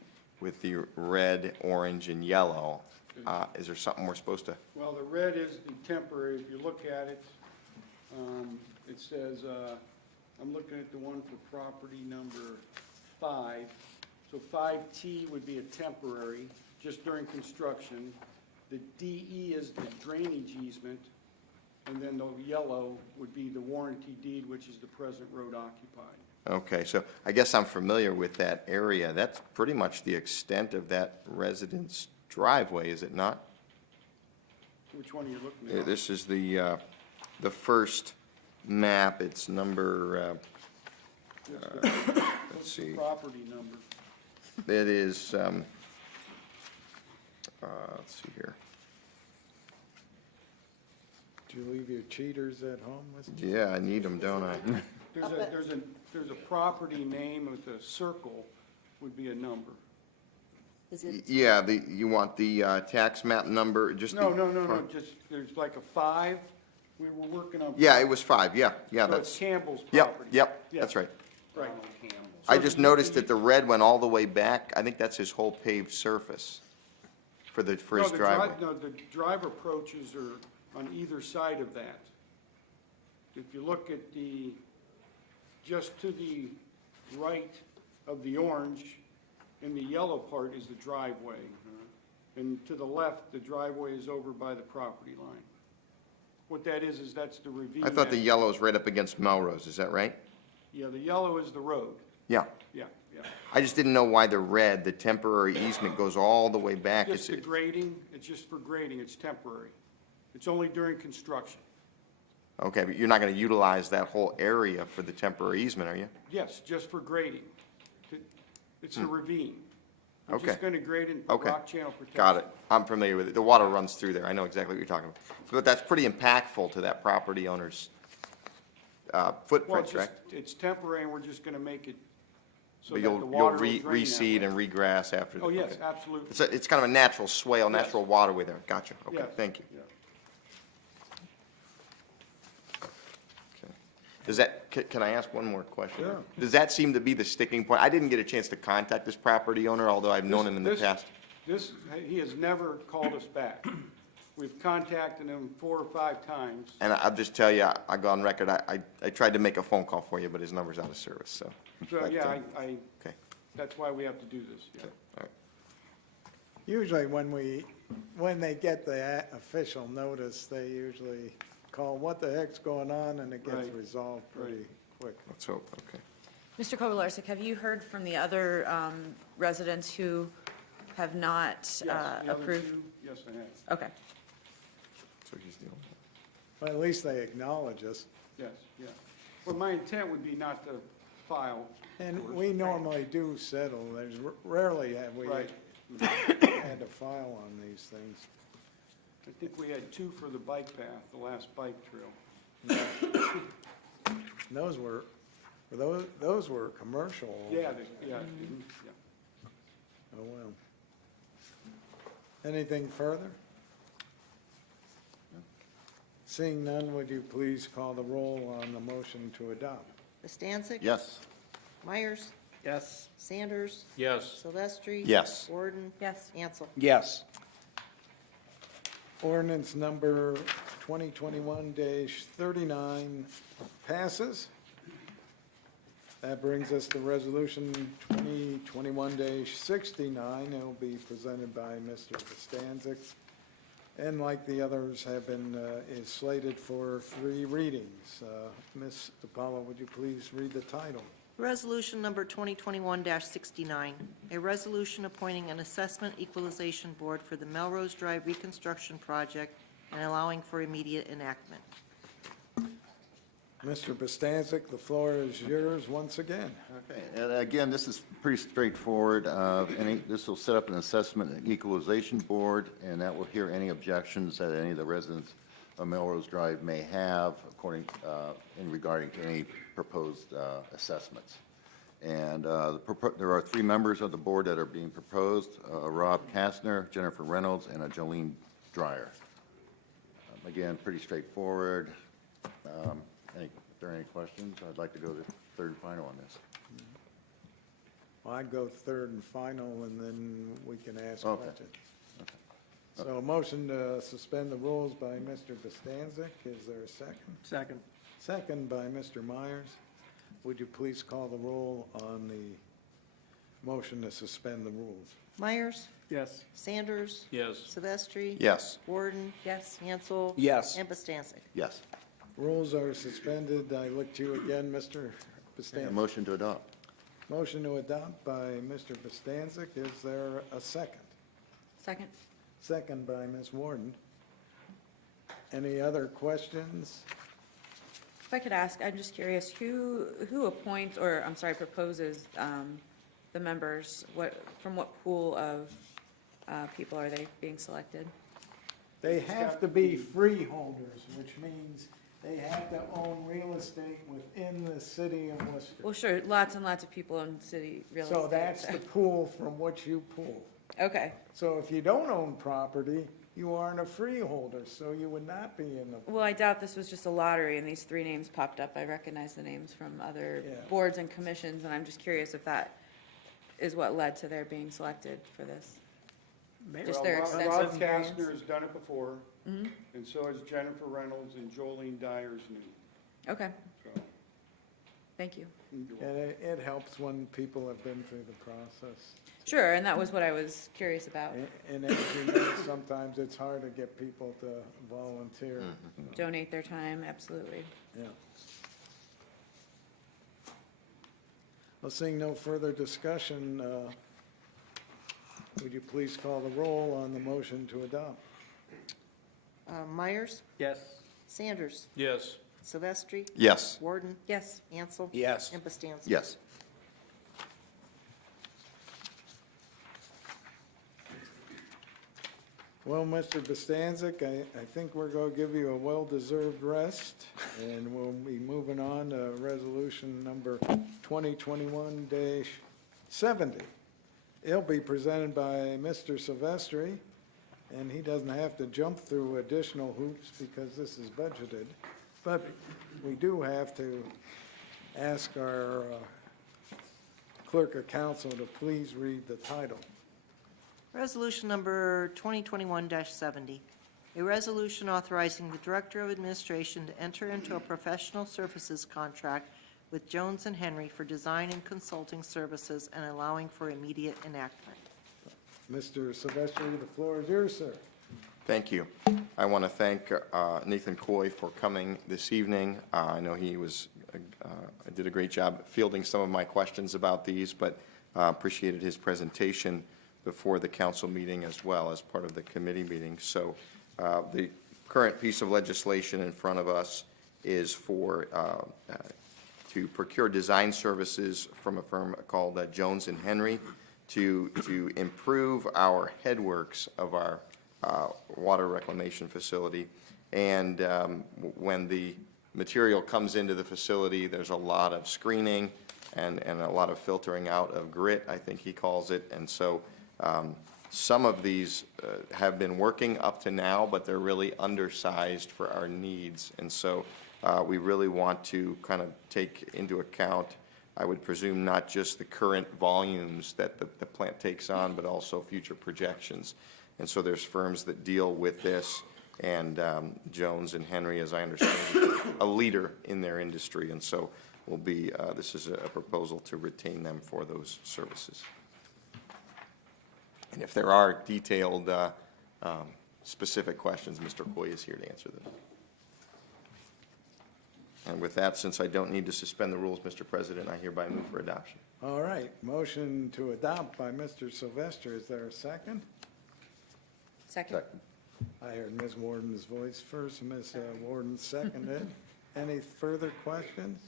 red, orange, and yellow. Is there something we're supposed to? Well, the red is the temporary. If you look at it, it says, I'm looking at the one for property number 5. So 5T would be a temporary, just during construction. The DE is the drainage easement, and then the yellow would be the warranty deed, which is the present road occupied. Okay, so I guess I'm familiar with that area. That's pretty much the extent of that residence driveway, is it not? Which one are you looking at? This is the first map. It's number, What's the see. property number? it is, let's see here. do you leave your cheaters at home, Mr.? Yeah, I need them, don't I? There's a property name with a circle would be a number. Is it, Yeah, you want the tax map number, just the... No, just, there's like a 5. We were working on. Yeah, it was 5, yeah, So it's that's, Campbell's yep, property. yep, Yeah, that's right. Right. I So just you- noticed that the red went all the way back. I think that's his whole paved surface for his No, the driveway. No, the drive approaches are on either side of that. If you look at just to the right of the orange, and the yellow part is the driveway. And to the left, the driveway is over by the property line. What that is that's the ravine. I thought the that- yellow is right up against Melrose, is that right? Yeah, the yellow is the road. Yeah. Yeah. I just didn't know why the red, the temporary easement, goes all the way back. Just It's, the grading, it's just for grading, it's temporary. It's only during construction. okay, but you're not going to utilize that whole area for the temporary easement, are you? Yes, just for grading. It's a ravine. We're Okay. just gonna grade and Okay. rock channel protection. Got it. I'm familiar with it. The water runs through there. I know exactly what you're talking about. But that's pretty impactful to that property owner's Well, footprint, it's just, correct? it's temporary, and we're just gonna make it so But that the you'll water will drain that reseed way. and regrass after. Oh, yes, okay. absolutely. It's kind of a natural swale, Yes. natural waterway there. Gotcha. Okay, Yes, thank you. yeah. Okay. Does that, can I ask one more question? Sure. Does that seem to be the sticking point? I didn't get a chance to contact this property owner, although I've known him in the This- past. He has never called us back. We've contacted him 4 or 5 times. And I'll just tell you, I go on record, I tried to make a phone call for you, but his number's out of service, so. So, but, yeah, okay, that's why we have to do this, yeah. all right. Usually when they get the official notice, they usually call, what the heck's going on, and it gets Right. resolved pretty quick. Let's hope, okay. Mr. Kobelarsek, have you heard from the other residents who have not Yes, the other approved? two, yes, I have, Okay. So he's the only one. But at least they acknowledge us. yes, yeah. Well, my intent would be not to file. And we normally do settle. There's rarely have we Right. had to file on these things. I think we had 2 for the bike path, the last bike trail. Those were commercial. Yeah, mhm, yeah. Oh, well. Anything further? Seeing none, would you please call the roll on the motion to adopt? Bastancik? Yes. Myers? Yes. Sanders? Yes. Silvestri? Yes. Warden? Yes. Ansel? Yes. Ordinance number 2021-39 passes. That brings us to resolution 2021-69. It'll be presented by Mr. Costanzic. And like the others have been, is slated for 3 readings. Ms. DiPaolo, would you please read the title? Resolution number 2021-69, a resolution appointing an assessment equalization board for the Melrose Drive reconstruction project and allowing for immediate enactment. Mr. Bostancic, the floor is yours once again. Okay, and again, this is pretty straightforward. This will set up an assessment and equalization board, and that will hear any objections that any of the residents of Melrose Drive may have in regarding to any proposed assessments. And there are 3 members of the board that are being proposed, Rob Kastner, Jennifer Reynolds, and Jolene Dreyer. Again, pretty straightforward. If there are any questions, I'd like to go to third and final on this. Well, I'd go third and final, and then we can ask Okay. questions. So a motion to suspend the rules by Mr. Bostancic. Is there a second? Second. Second by Mr. Myers. Would you please call the roll on the motion to suspend the rules? Myers? Yes. Sanders? Yes. Silvestri? Yes. Warden? Yes. Ansel? Yes. And Bastancik? Yes. Rules are suspended. I look to you again, Mr. A Bostancic. motion to adopt. Motion to adopt by Mr. Bostancic. Is there a second? Second. Second by Ms. Warden. Any other questions? If I could ask, I'm just curious, who appoints, or, I'm sorry, proposes the members? From what pool of people are they being selected? They have to be freeholders, which means they have to own real estate within the city of Worcester. Well, sure, lots and lots of people in city real estate. So that's the pool from which you pull. Okay, So if you don't own property, you aren't a freeholder, so you would not be in the, well, I doubt this was just a lottery and these 3 names popped up. I recognize the names from other Yeah. boards and commissions, and I'm just curious if that is what led to their being selected for this. Just their Rob extensive Kastner experience. has done it before, Mhm. and so has Jennifer Reynolds, and Jolene Dyer's new. Okay, So, thank you. and it helps when people have been through the process. Sure, and that was what I was curious about. And as you know, sometimes it's hard to get people to volunteer. Donate their time, absolutely. Yeah. Well, seeing no further discussion, would you please call the roll on the motion to adopt? Myers? Yes. Sanders? Yes. Silvestri? Yes. Warden? Yes. Ansel? Yes. And Bastancik? Yes. Well, Mr. Bostancic, I think we're going to give you a well-deserved rest, and we'll be moving on to resolution number 2021-70. It'll be presented by Mr. Silvestri, and he doesn't have to jump through additional hoops because this is budgeted. But we do have to ask our clerk of council to please read the title. Resolution number 2021-70, a resolution authorizing the Director of Administration to enter into a professional services contract with Jones and Henry for design and consulting services and allowing for immediate enactment. Mr. Silvestri, the floor is yours, sir. Thank you. I want to thank Nathan Coy for coming this evening. I know he did a great job fielding some of my questions about these, but appreciated his presentation before the council meeting as well as part of the committee meeting. So the current piece of legislation in front of us is to procure design services from a firm called Jones and Henry. to improve our headworks of our water reclamation facility. And when the material comes into the facility, there's a lot of screening and a lot of filtering out of grit, I think he calls it. And so some of these have been working up to now, but they're really undersized for our needs. And so we really want to kind of take into account, I would presume, not just the current volumes that the plant takes on, but also future projections. And so there's firms that deal with this, and Jones and Henry, as I understand, is a leader in their industry. And so will be, this is a proposal to retain them for those services. And if there are detailed, specific questions, Mr. Coy is here to answer them. And with that, since I don't need to suspend the rules, Mr. President, I hereby move for adoption. All right, motion to adopt by Mr. Sylvester. Is there a second? Second. I heard Ms. Warden's voice first, and Ms. Warden seconded. Any further questions?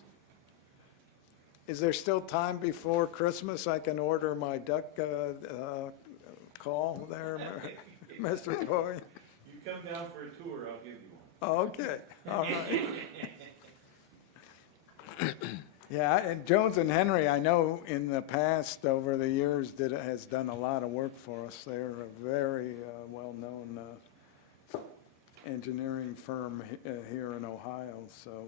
Is there still time before Christmas I can order my duck call there, Mr. Coy? You come down for a tour, I'll give you one. Oh, okay, all right. Yeah, and Jones and Henry, I know in the past, over the years, has done a lot of work for us. They're a very well-known engineering firm here in Ohio, so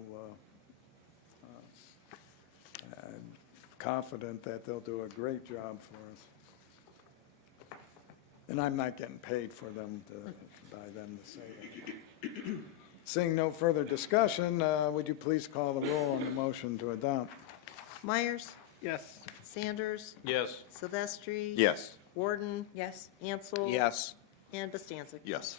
I'm confident that they'll do a great job for us. And I'm not getting paid for them by them to say it. Seeing no further discussion, would you please call the roll on the motion to adopt? Myers, Yes. Sanders, Yes. Silvestri. Yes. Warden, Yes. Ansel. Yes. And Bastancik. Yes.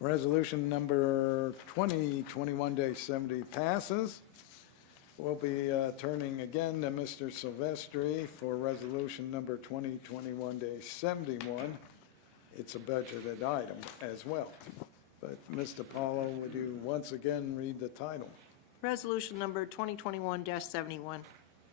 Resolution number 2021-70 passes. We'll be turning again to Mr. Silvestri for resolution number 2021-71. It's a budgeted item as well. But Mr. Paulo, would you once again read the title? Resolution number 2021-71,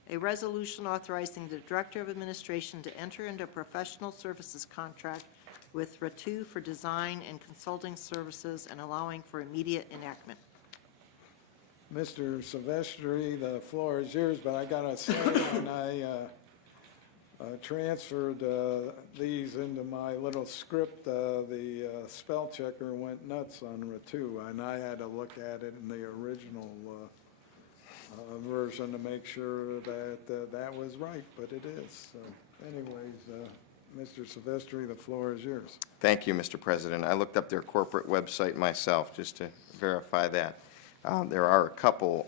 a resolution authorizing the Director of Administration to enter into a professional services contract with Ratu for design and consulting services and allowing for immediate enactment. Mr. Silvestri, the floor is yours, but I gotta say, when I transferred these into my little script, the spell checker went nuts on Ratu, and I had to look at it in the original version to make sure that that was right, but it is. So anyways, Mr. Silvestri, the floor is yours. Thank you, Mr. President. I looked up their corporate website myself just to verify that. There are a couple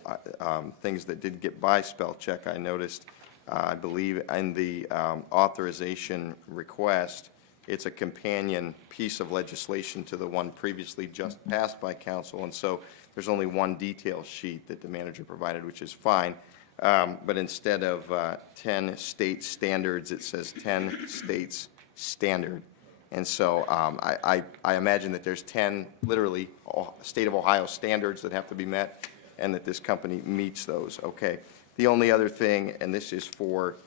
things that did get by spell check. I noticed, I believe, in the authorization request, it's a companion piece of legislation to the one previously just passed by council, and so there's only one detail sheet that the manager provided, which is fine. But instead of 10 state standards, it says 10 states standard. And so I imagine that there's 10, literally, state of Ohio standards that have to be met, and that this company meets those. Okay. The only other thing, and this is for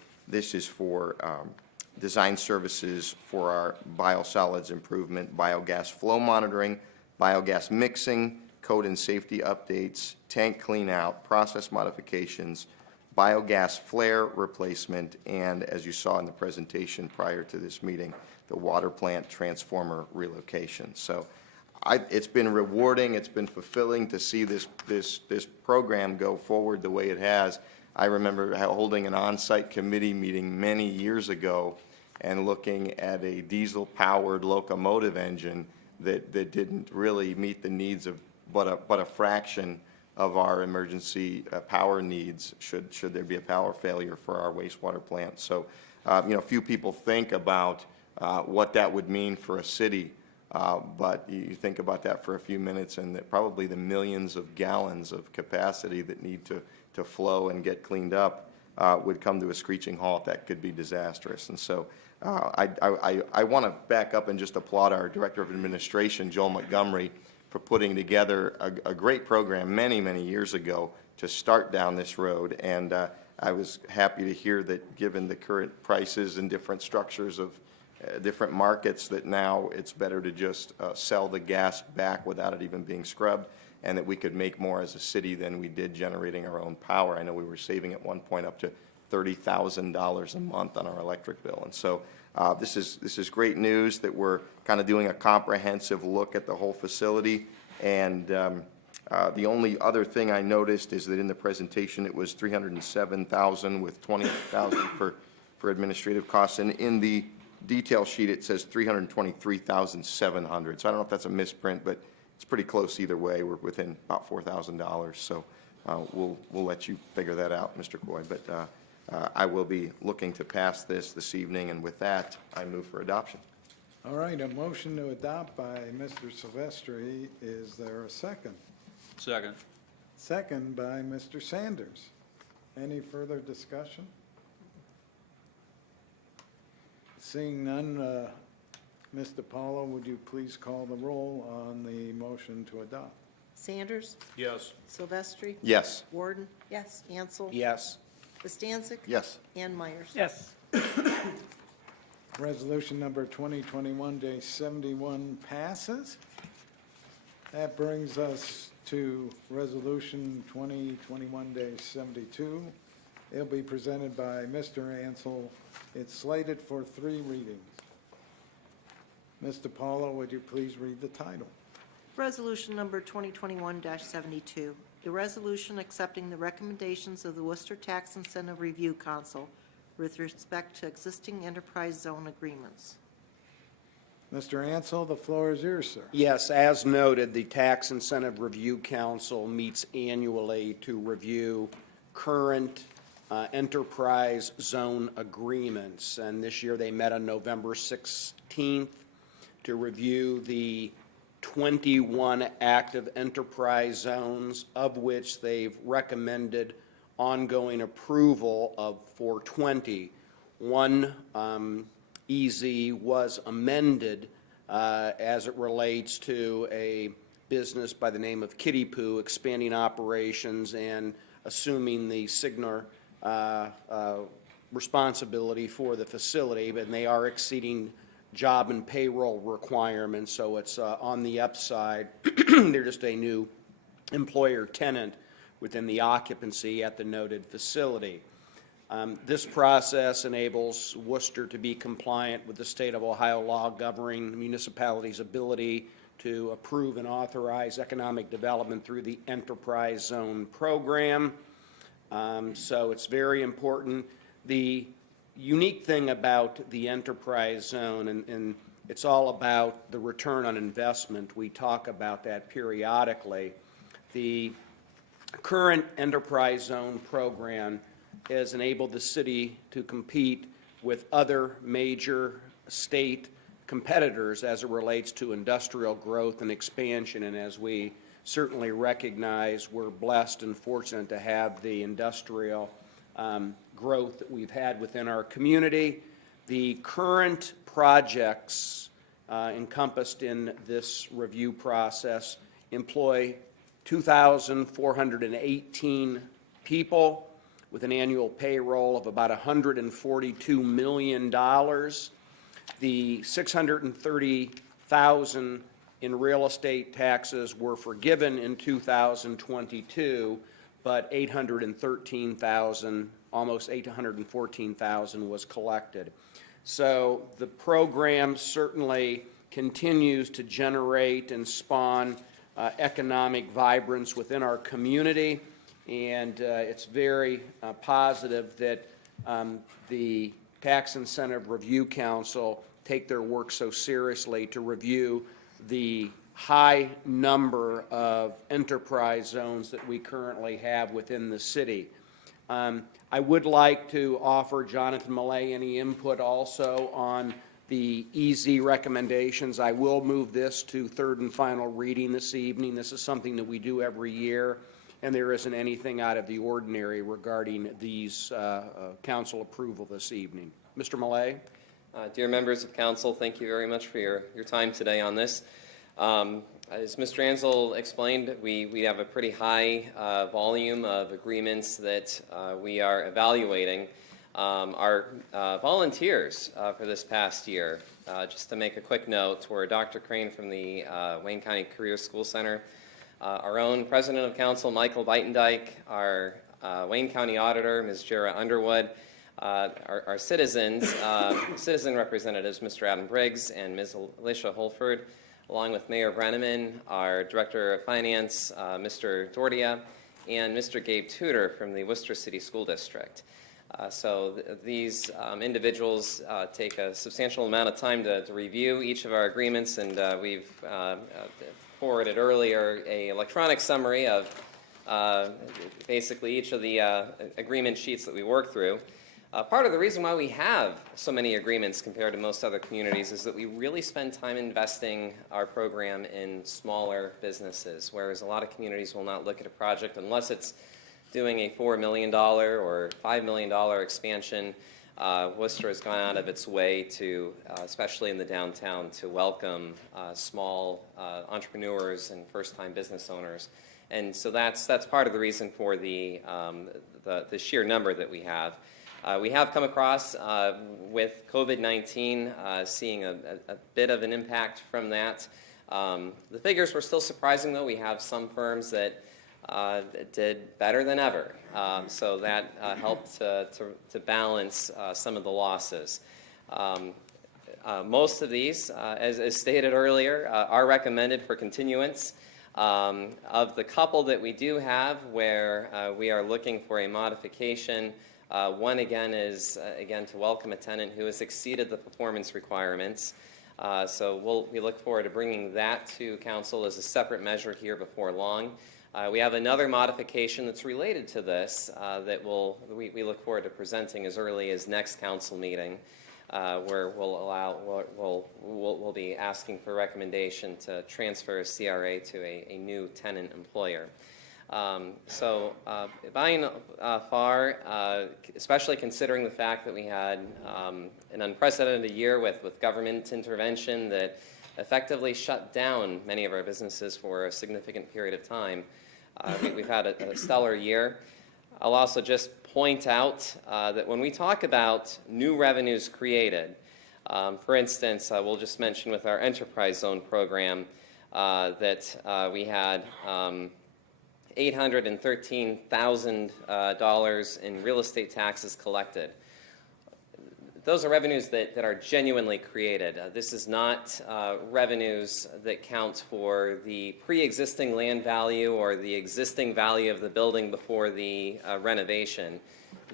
design services for our biosolids improvement, biogas flow monitoring, biogas mixing, code and safety updates, tank clean out, process modifications, biogas flare replacement, and as you saw in the presentation prior to this meeting, the water plant transformer relocation. So it's been rewarding, it's been fulfilling to see this program go forward the way it has. I remember holding an on-site committee meeting many years ago and looking at a diesel-powered locomotive engine that didn't really meet the needs of but a fraction of our emergency power needs should there be a power failure for our wastewater plant. So, few people think about what that would mean for a city, but you think about that for a few minutes, and that probably the millions of gallons of capacity that need to flow and get cleaned up would come to a screeching halt. That could be disastrous. And so I want to back up and just applaud our Director of Administration, Joel Montgomery, for putting together a great program many, many years ago to start down this road. And I was happy to hear that, given the current prices and different structures of different markets, that now it's better to just sell the gas back without it even being scrubbed, and that we could make more as a city than we did generating our own power. I know we were saving at one point up to $30,000 a month on our electric bill. And so this is great news that we're kind of doing a comprehensive look at the whole facility. And the only other thing I noticed is that in the presentation, it was $307,000 with $20,000 for administrative costs. And in the detail sheet, it says $323,700. So I don't know if that's a misprint, but it's pretty close either way. We're within about $4,000. So we'll let you figure that out, Mr. Coy. But I will be looking to pass this evening, and with that, I move for adoption. All right, a motion to adopt by Mr. Silvestri. Is there a second? Second. Second by Mr. Sanders. Any further discussion? Seeing none, Mr. Paulo, would you please call the roll on the motion to adopt? Sanders? Yes. Silvestri? Yes. Warden? Yes. Ansel? Yes. Costancic? Yes. And Myers? Yes. Resolution number 2021-71 passes. That brings us to Resolution 2021-72. It'll be presented by Mr. Ansel. It's slated for 3 readings. Mr. Paulo, would you please read the title? Resolution number 2021-72, a resolution accepting the recommendations of the Worcester Tax Incentive Review Council with respect to existing enterprise zone agreements. Mr. Ansel, the floor is yours, sir. Yes, as noted, the Tax Incentive Review Council meets annually to review current enterprise zone agreements. And this year they met on November 16th to review the 21 active enterprise zones, of which they've recommended ongoing approval of 420. One EZ was amended as it relates to a business by the name of Kitty Poo expanding operations and assuming the Signer responsibility for the facility, and they are exceeding job and payroll requirements, so it's on the upside. They're just a new employer tenant within the occupancy at the noted facility. This process enables Worcester to be compliant with the state of Ohio law governing municipalities' ability to approve and authorize economic development through the enterprise zone program. So it's very important. The unique thing about the enterprise zone, and it's all about the return on investment. We talk about that periodically. The current enterprise zone program has enabled the city to compete with other major state competitors as it relates to industrial growth and expansion. And as we certainly recognize, we're blessed and fortunate to have the industrial growth that we've had within our community. The current projects encompassed in this review process employ 2,418 people with an annual payroll of about $142 million. The $630,000 in real estate taxes were forgiven in 2022, but $813,000, almost $814,000 was collected. So the program certainly continues to generate and spawn economic vibrance within our community, and it's very positive that the Tax Incentive Review Council take their work so seriously to review the high number of enterprise zones that we currently have within the city. I would like to offer Jonathan Millay any input also on the EZ recommendations. I will move this to third and final reading this evening. This is something that we do every year, and there isn't anything out of the ordinary regarding these council approval this evening. Mr. Millay? Dear members of council, thank you very much for your time today on this. As Mr. Ansel explained, we have a pretty high volume of agreements that we are evaluating. Our volunteers for this past year, just to make a quick note, were Dr. Crane from the Wayne County Career School Center, our own President of Council, Michael Beitendijk, our Wayne County Auditor, Ms. Jera Underwood, our citizens, citizen representatives, Mr. Adam Briggs and Ms. Alicia Holford, along with Mayor Brenneman, our Director of Finance, Mr. Dordia, and Mr. Gabe Tudor from the Worcester City School District. These individuals take a substantial amount of time to review each of our agreements, and we've forwarded earlier a electronic summary of basically each of the agreement sheets that we work through. Part of the reason why we have so many agreements compared to most other communities is that we really spend time investing our program in smaller businesses, whereas a lot of communities will not look at a project unless it's doing a $4 million or $5 million expansion. Worcester has gone out of its way to, especially in the downtown, to welcome small entrepreneurs and first-time business owners. And so that's part of the reason for the sheer number that we have. We have come across, with COVID-19, seeing a bit of an impact from that. The figures were still surprising, though. We have some firms that did better than ever. So that helped to balance some of the losses. Most of these, as stated earlier, are recommended for continuance. Of the couple that we do have where we are looking for a modification, one again is to welcome a tenant who has exceeded the performance requirements. So we look forward to bringing that to council as a separate measure here before long. We have another modification that's related to this that we look forward to presenting as early as next council meeting, where we'll be asking for recommendation to transfer a CRA to a new tenant employer. By and far, especially considering the fact that we had an unprecedented year with government intervention that effectively shut down many of our businesses for a significant period of time, we've had a stellar year. I'll also just point out that when we talk about new revenues created, for instance, we'll just mention with our enterprise zone program that we had $813,000 in real estate taxes collected. Those are revenues that are genuinely created. This is not revenues that count for the pre-existing land value or the existing value of the building before the renovation.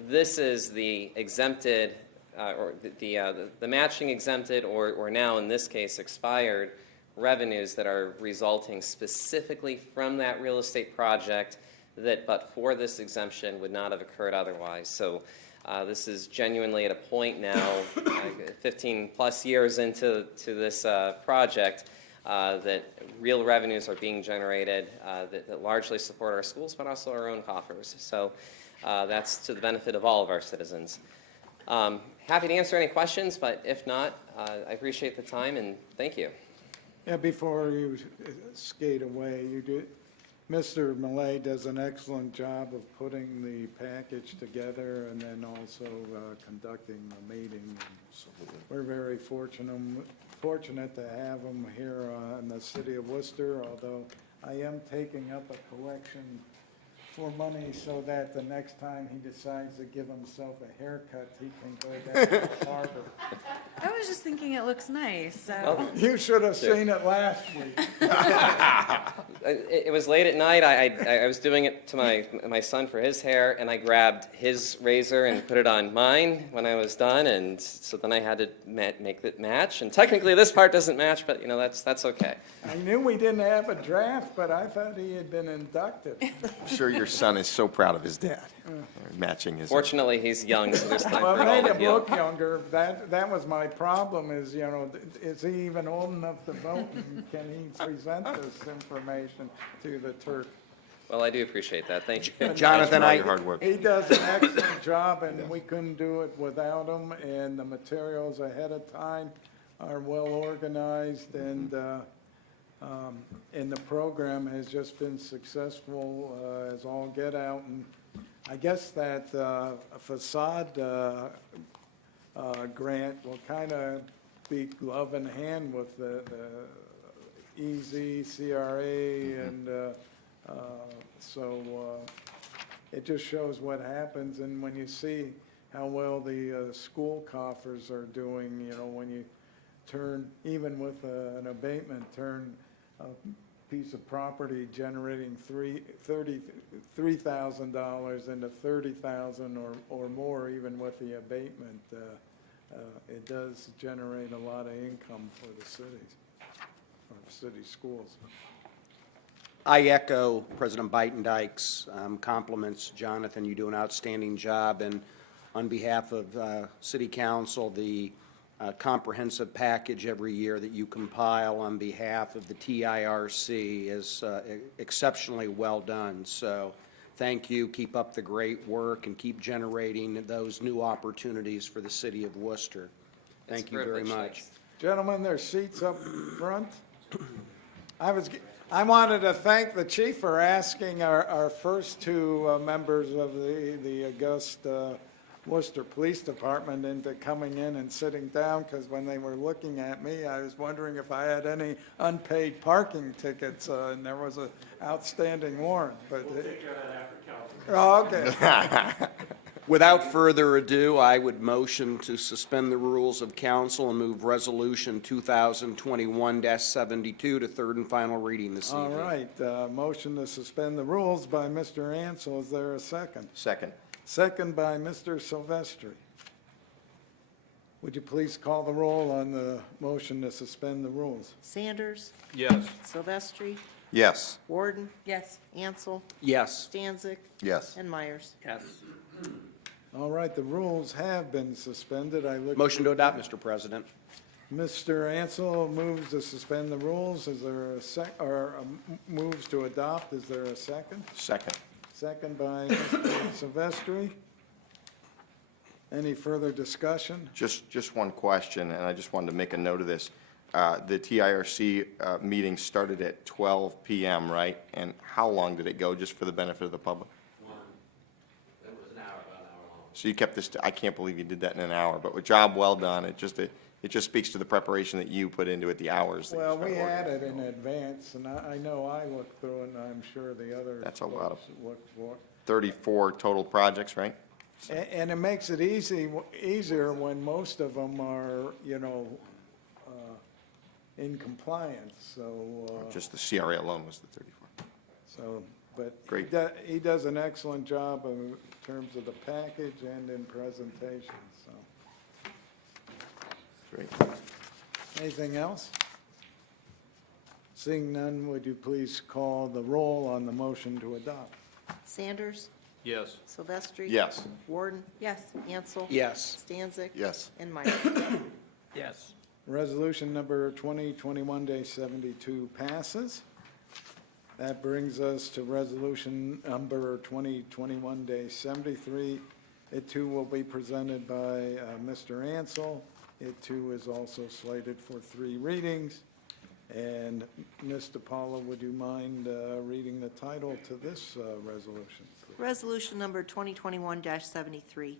This is the exempted, or the matching exempted, or now in this case expired revenues that are resulting specifically from that real estate project that but for this exemption would not have occurred otherwise. So this is genuinely at a point now, 15 plus years into this project, that real revenues are being generated that largely support our schools but also our own coffers. So that's to the benefit of all of our citizens. Happy to answer any questions, but if not, I appreciate the time and thank you. Yeah, before you skate away, Mr. Millay does an excellent job of putting the package together and then also conducting the meeting. We're very fortunate to have him here in the city of Worcester, although I am taking up a collection for money so that the next time he decides to give himself a haircut, he can go down to the barber. I was just thinking it looks nice, so. Well, You should have seen it last week. It was late at night. I was doing it to my son for his hair, and I grabbed his razor and put it on mine when I was done, and so then I had to make it match. And technically, this part doesn't match, but you know that's okay. I knew we didn't have a draft, but I thought he had been inducted. I'm sure your son is so proud of his dad, matching his. Fortunately, he's young, so there's time Well, for it it all made to him heal. look younger. That was my problem is, is he even old enough to vote? And can he present this information to the Turk? Well, I do appreciate that. Thank you. Jonathan, all your hard work. He does an excellent job, and we couldn't do it without him, and the materials ahead of time are well organized, and And the program has just been successful as all get out. And I guess that facade grant will kind of be glove in hand with the EZ, CRA, and so it just shows what happens. And when you see how well the school coffers are doing, you know, when you turn, even with an abatement, turn a piece of property generating $33,000 into $30,000 or more, even with the abatement, it does generate a lot of income for the cities, or city schools. I echo President Bytendike's compliments. Jonathan, you do an outstanding job, and on behalf of City Council, the comprehensive package every year that you compile on behalf of the TIRC is exceptionally well done. So thank you. Keep up the great work and keep generating those new opportunities for the city of Worcester. Thank you very much. Gentlemen, there's seats up front. I wanted to thank the chief for asking our first two members of the august Worcester Police Department into coming in and sitting down, because when they were looking at me, I was wondering if I had any unpaid parking tickets, and there was an outstanding warrant, but. We'll take care of that after council. Oh, okay. Without further ado, I would motion to suspend the rules of council and move Resolution 2021-72 to third and final reading this evening. All right, motion to suspend the rules by Mr. Ansel. Is there a second? Second. Second by Mr. Silvestri. Would you please call the roll on the motion to suspend the rules? Sanders, Yes. Silvestri, Yes. Warden, Yes. Ansel, Yes. Stanzik, Yes. and Myers. Yes. All right, the rules have been suspended. I look. Motion to adopt, Mr. President. Mr. Ansel moves to suspend the rules. Is there a moves to adopt? Is there a second? Second. Second by Mr. Silvestri. Any further discussion? Just one question, and I just wanted to make a note of this. The TIRC meeting started at 12 p.m., right? And how long did it go, just for the benefit of the public? It was an hour, about an hour long. So you kept this, I can't believe you did that in an hour, but with job well done. It just speaks to the preparation that you put into it, the hours that you Well, spent we had it organizing. in advance, and I know I looked through it, and I'm sure the other That's a lot of- folks looked for it. 34 total projects, right? And it makes it easier when most of them are, you know, in compliance, so. Just the CRA alone was the 34. So, but Great. he does an excellent job in terms of the package and in presentation, so. Great. Anything else? Seeing none, would you please call the roll on the motion to adopt? Sanders, Yes. Silvestri. Yes. Warden, Yes. Ansel. Yes. Stanzik. Yes. And Myers. Yes. Resolution number 2021-72 passes. That brings us to resolution number 2021-73. It too will be presented by Mr. Ansel. It too is also slated for 3 readings. And Ms. DiPaolo, would you mind reading the title to this resolution, please? Resolution number 2021-73,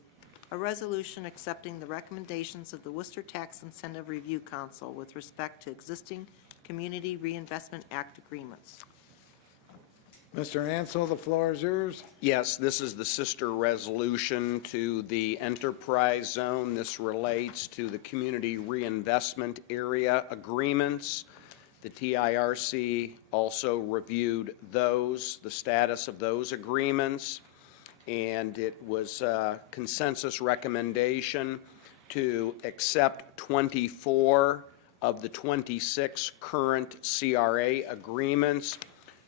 a resolution accepting the recommendations of the Worcester Tax Incentive Review Council with respect to existing Community Reinvestment Act agreements. Mr. Ansel, the floor is yours. Yes, this is the sister resolution to the enterprise zone. This relates to the community reinvestment area agreements. The TIRC also reviewed those, the status of those agreements, and it was a consensus recommendation to accept 24 of the 26 current CRA agreements.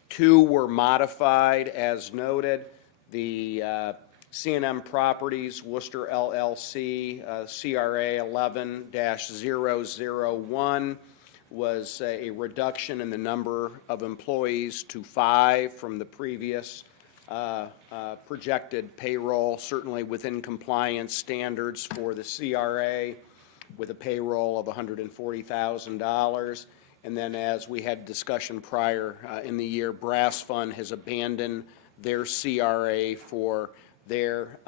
2 were modified as noted. The C&M Properties Worcester LLC CRA 11-001 was a reduction in the number of employees to 5 from the previous projected payroll, certainly within compliance standards for the CRA with a payroll of $140,000. And then, as we had discussion prior in the year, Brass Fund has abandoned their CRA for their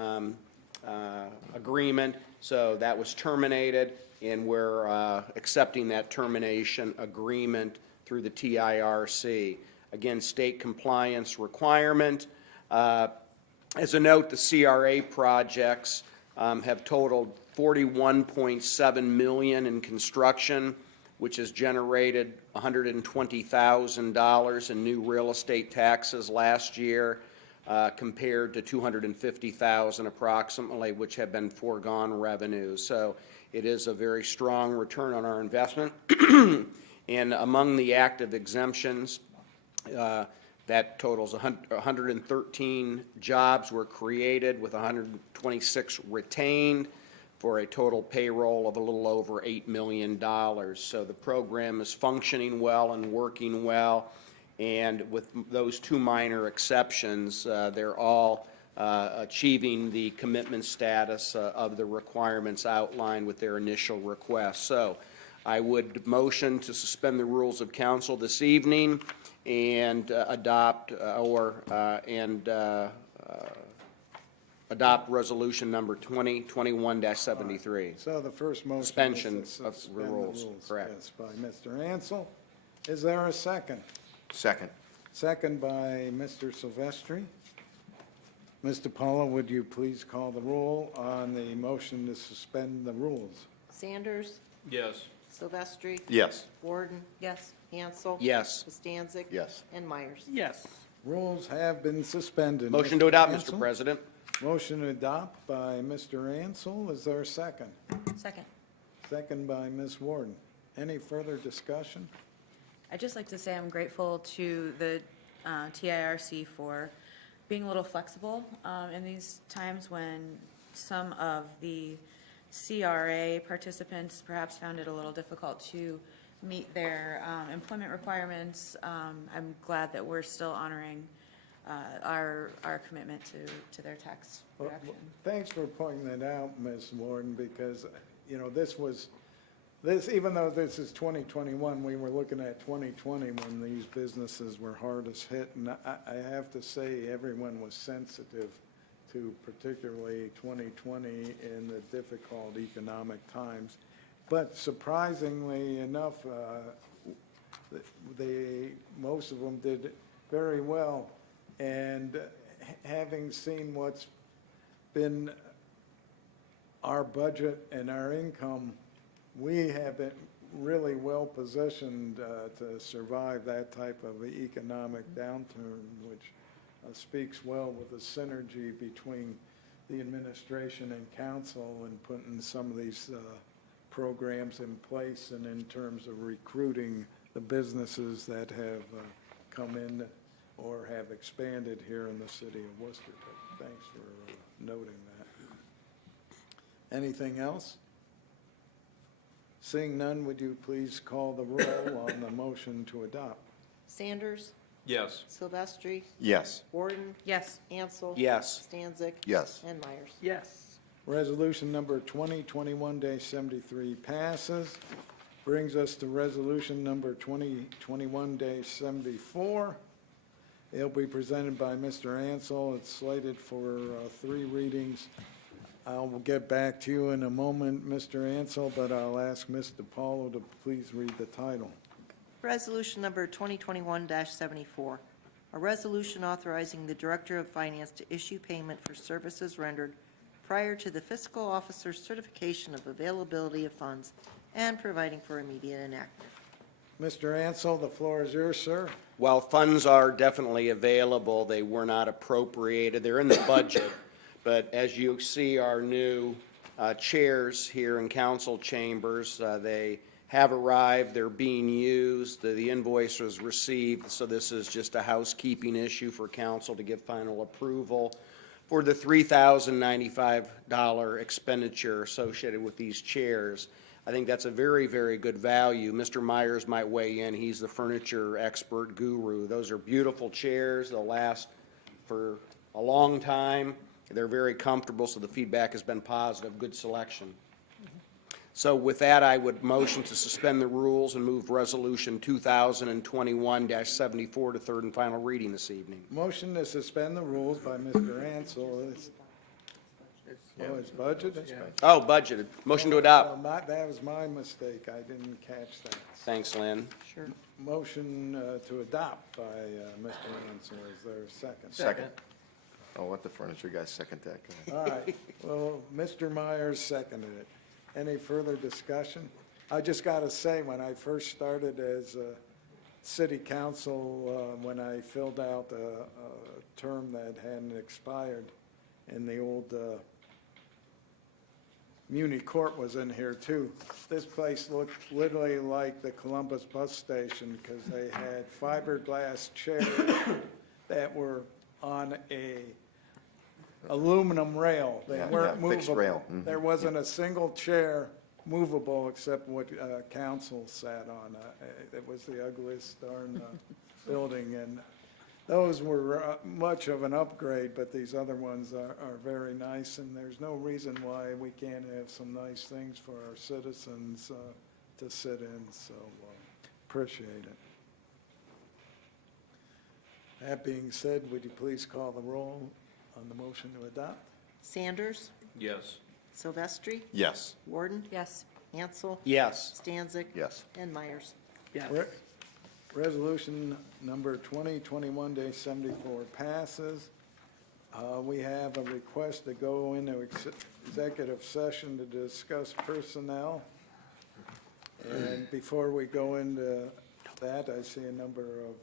agreement, so that was terminated, and we're accepting that termination agreement through the TIRC. Again, state compliance requirement. As a note, the CRA projects have totaled $41.7 million in construction, which has generated $120,000 in new real estate taxes last year, compared to $250,000 approximately, which have been foregone revenues. So it is a very strong return on our investment. And among the active exemptions, that totals 113 jobs were created, with 126 retained, for a total payroll of a little over $8 million. So the program is functioning well and working well, and with those two minor exceptions, they're all achieving the commitment status of the requirements outlined with their initial request. So I would motion to suspend the rules of council this evening and adopt resolution number 2021-73. So the first motion is Suspension to of suspend the rules, rules. correct. Yes, by Mr. Ansel. Is there a second? Second. Second by Mr. Silvestri. Mr. Paula, would you please call the roll on the motion to suspend the rules? Sanders, Yes. Silvestri, Yes. Warden, Yes. Hansel. Yes. Costanza. Yes. And Myers. Yes. Rules have been suspended. Motion to adopt, Ansel? Mr. President. Motion to adopt by Mr. Ansel. Is there a second? Second. Second by Ms. Warden. Any further discussion? I'd just like to say I'm grateful to the TIRC for being a little flexible in these times when some of the CRA participants perhaps found it a little difficult to meet their employment requirements. I'm glad that we're still honoring our commitment to their tax reduction. Thanks for pointing that out, Ms. Warden, because, you know, even though this is 2021, we were looking at 2020 when these businesses were hardest hit. And I have to say, everyone was sensitive to particularly 2020 in the difficult economic times. But surprisingly enough, most of them did very well. And having seen what's been our budget and our income, we have been really well positioned to survive that type of economic downturn, which speaks well with the synergy between the administration and council and putting some of these programs in place, and in terms of recruiting the businesses that have come in or have expanded here in the city of Worcester. Thanks for noting that. Anything else? Seeing none, would you please call the roll on the motion to adopt? Sanders, Yes. Silvestri, Yes. Warden, Yes. Ansel. Yes. Stanzik. Yes. And Myers. Yes. Resolution number 2021-73 passes. Brings us to resolution number 2021-74. It'll be presented by Mr. Ansel. It's slated for 3 readings. I'll get back to you in a moment, Mr. Ansel, but I'll ask Mr. Paulo to please read the title. Resolution number 2021-74, a resolution authorizing the Director of Finance to issue payment for services rendered prior to the fiscal officer's certification of availability of funds and providing for immediate enactment. Mr. Ansel, the floor is yours, sir. While funds are definitely available, they were not appropriated. They're in the budget. But as you see our new chairs here in council chambers, they have arrived, they're being used, the invoice was received, so this is just a housekeeping issue for council to give final approval for the $3,095 expenditure associated with these chairs. I think that's a very, very good value. Mr. Myers might weigh in. He's the furniture expert guru. Those are beautiful chairs. They'll last for a long time. They're very comfortable, so the feedback has been positive. Good selection. So with that, I would motion to suspend the rules and move Resolution 2021-74 to third and final reading this evening. Motion to suspend the rules by Mr. Ansel. It's budget? Oh, budgeted. Motion to adopt. That was my mistake. I didn't catch that. Thanks, Lynn. Sure. Motion to adopt by Mr. Ansel. Is there a second? Second. I'll let the furniture guys second that. Go ahead. All right. Well, Mr. Myers seconded it. Any further discussion? I just got to say, when I first started as city council, when I filled out a term that hadn't expired, and the old Muni Court was in here too, this place looked literally like the Columbus bus station because they had fiberglass chairs that were on a aluminum rail. They Yeah, weren't yeah, fixed movable. rail. Mhm. There wasn't a single chair movable except what council sat on. It was the ugliest darn building, and those were much of an upgrade, but these other ones are very nice, and there's no reason why we can't have some nice things for our citizens to sit in, so appreciate it. That being said, would you please call the roll on the motion to adopt? Sanders, Yes. Silvestri, Yes. Warden, Yes. Ansel, Yes. Stanzik. Yes. And Myers. Resolution number 2021-74 passes. We have a request to go into executive session to discuss personnel. And before we go into that, I see a number of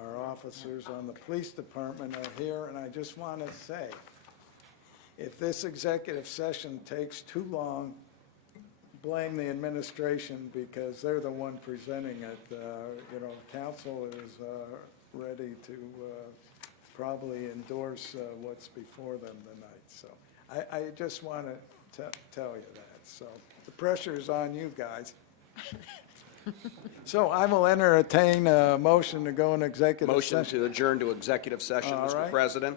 our officers on the police department are here, and I just want to say, if this executive session takes too long, blame the administration because they're the one presenting it. Council is ready to probably endorse what's before them tonight. So I just want to tell you that. So the pressure is on you guys. So I will entertain a motion to go in executive session. Motion to adjourn to executive session, All Mr. right. President.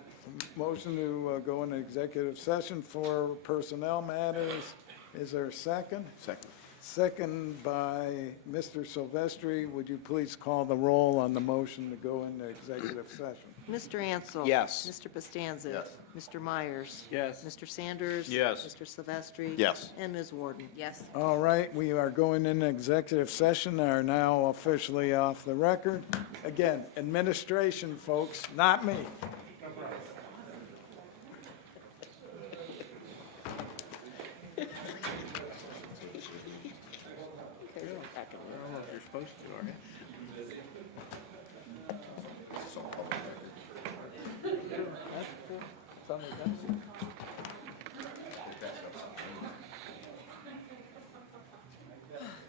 Motion to go into executive session for personnel matters. Is there a second? Second. Second by Mr. Silvestri. Would you please call the roll on the motion to go into executive session? Mr. Ansel. Yes. Mr. Costanza. Yes. Mr. Myers. Yes. Mr. Sanders. Yes. Mr. Silvestri. Yes. And Ms. Warden. Yes. All right, we are going into executive session, are now officially off the record. Again, administration, folks, not me. You're supposed to, aren't you?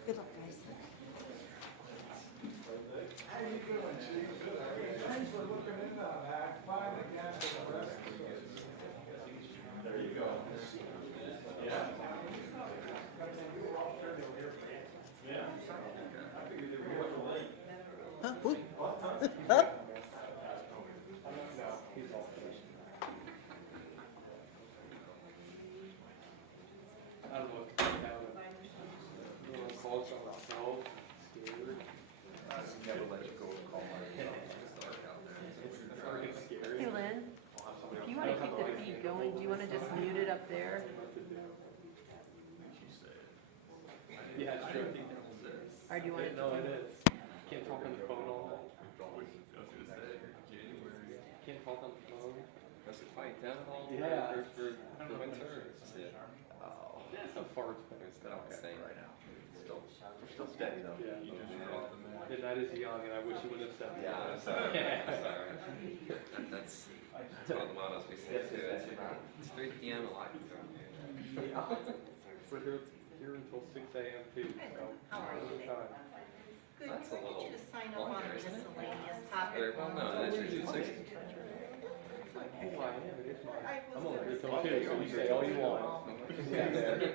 Good luck, guys. Huh? Who? Huh? Hey, Lynn, if you want to keep the feed going, do you want to just mute it up there? Or do you want it to? Can't talk on the phone all night. Can't talk on the phone. Does it fight down all Yeah. for winter? Oh, that's a fart. It's about the same right now. Still steady though. Yeah. The night is young and I wish you would have said that. Yeah, I'm sorry. I'm sorry. That's one of the mottos we say too. It's 3 p.m. a lot. We're here until 6 a.m. too, so. How are you today? Good. That's a I little want you to sign up on longer, a isn't it? miscellaneous topic. Very well known. That's usually 6. Oh, I am. It is mine. I'm only here till 2, so you say all you want.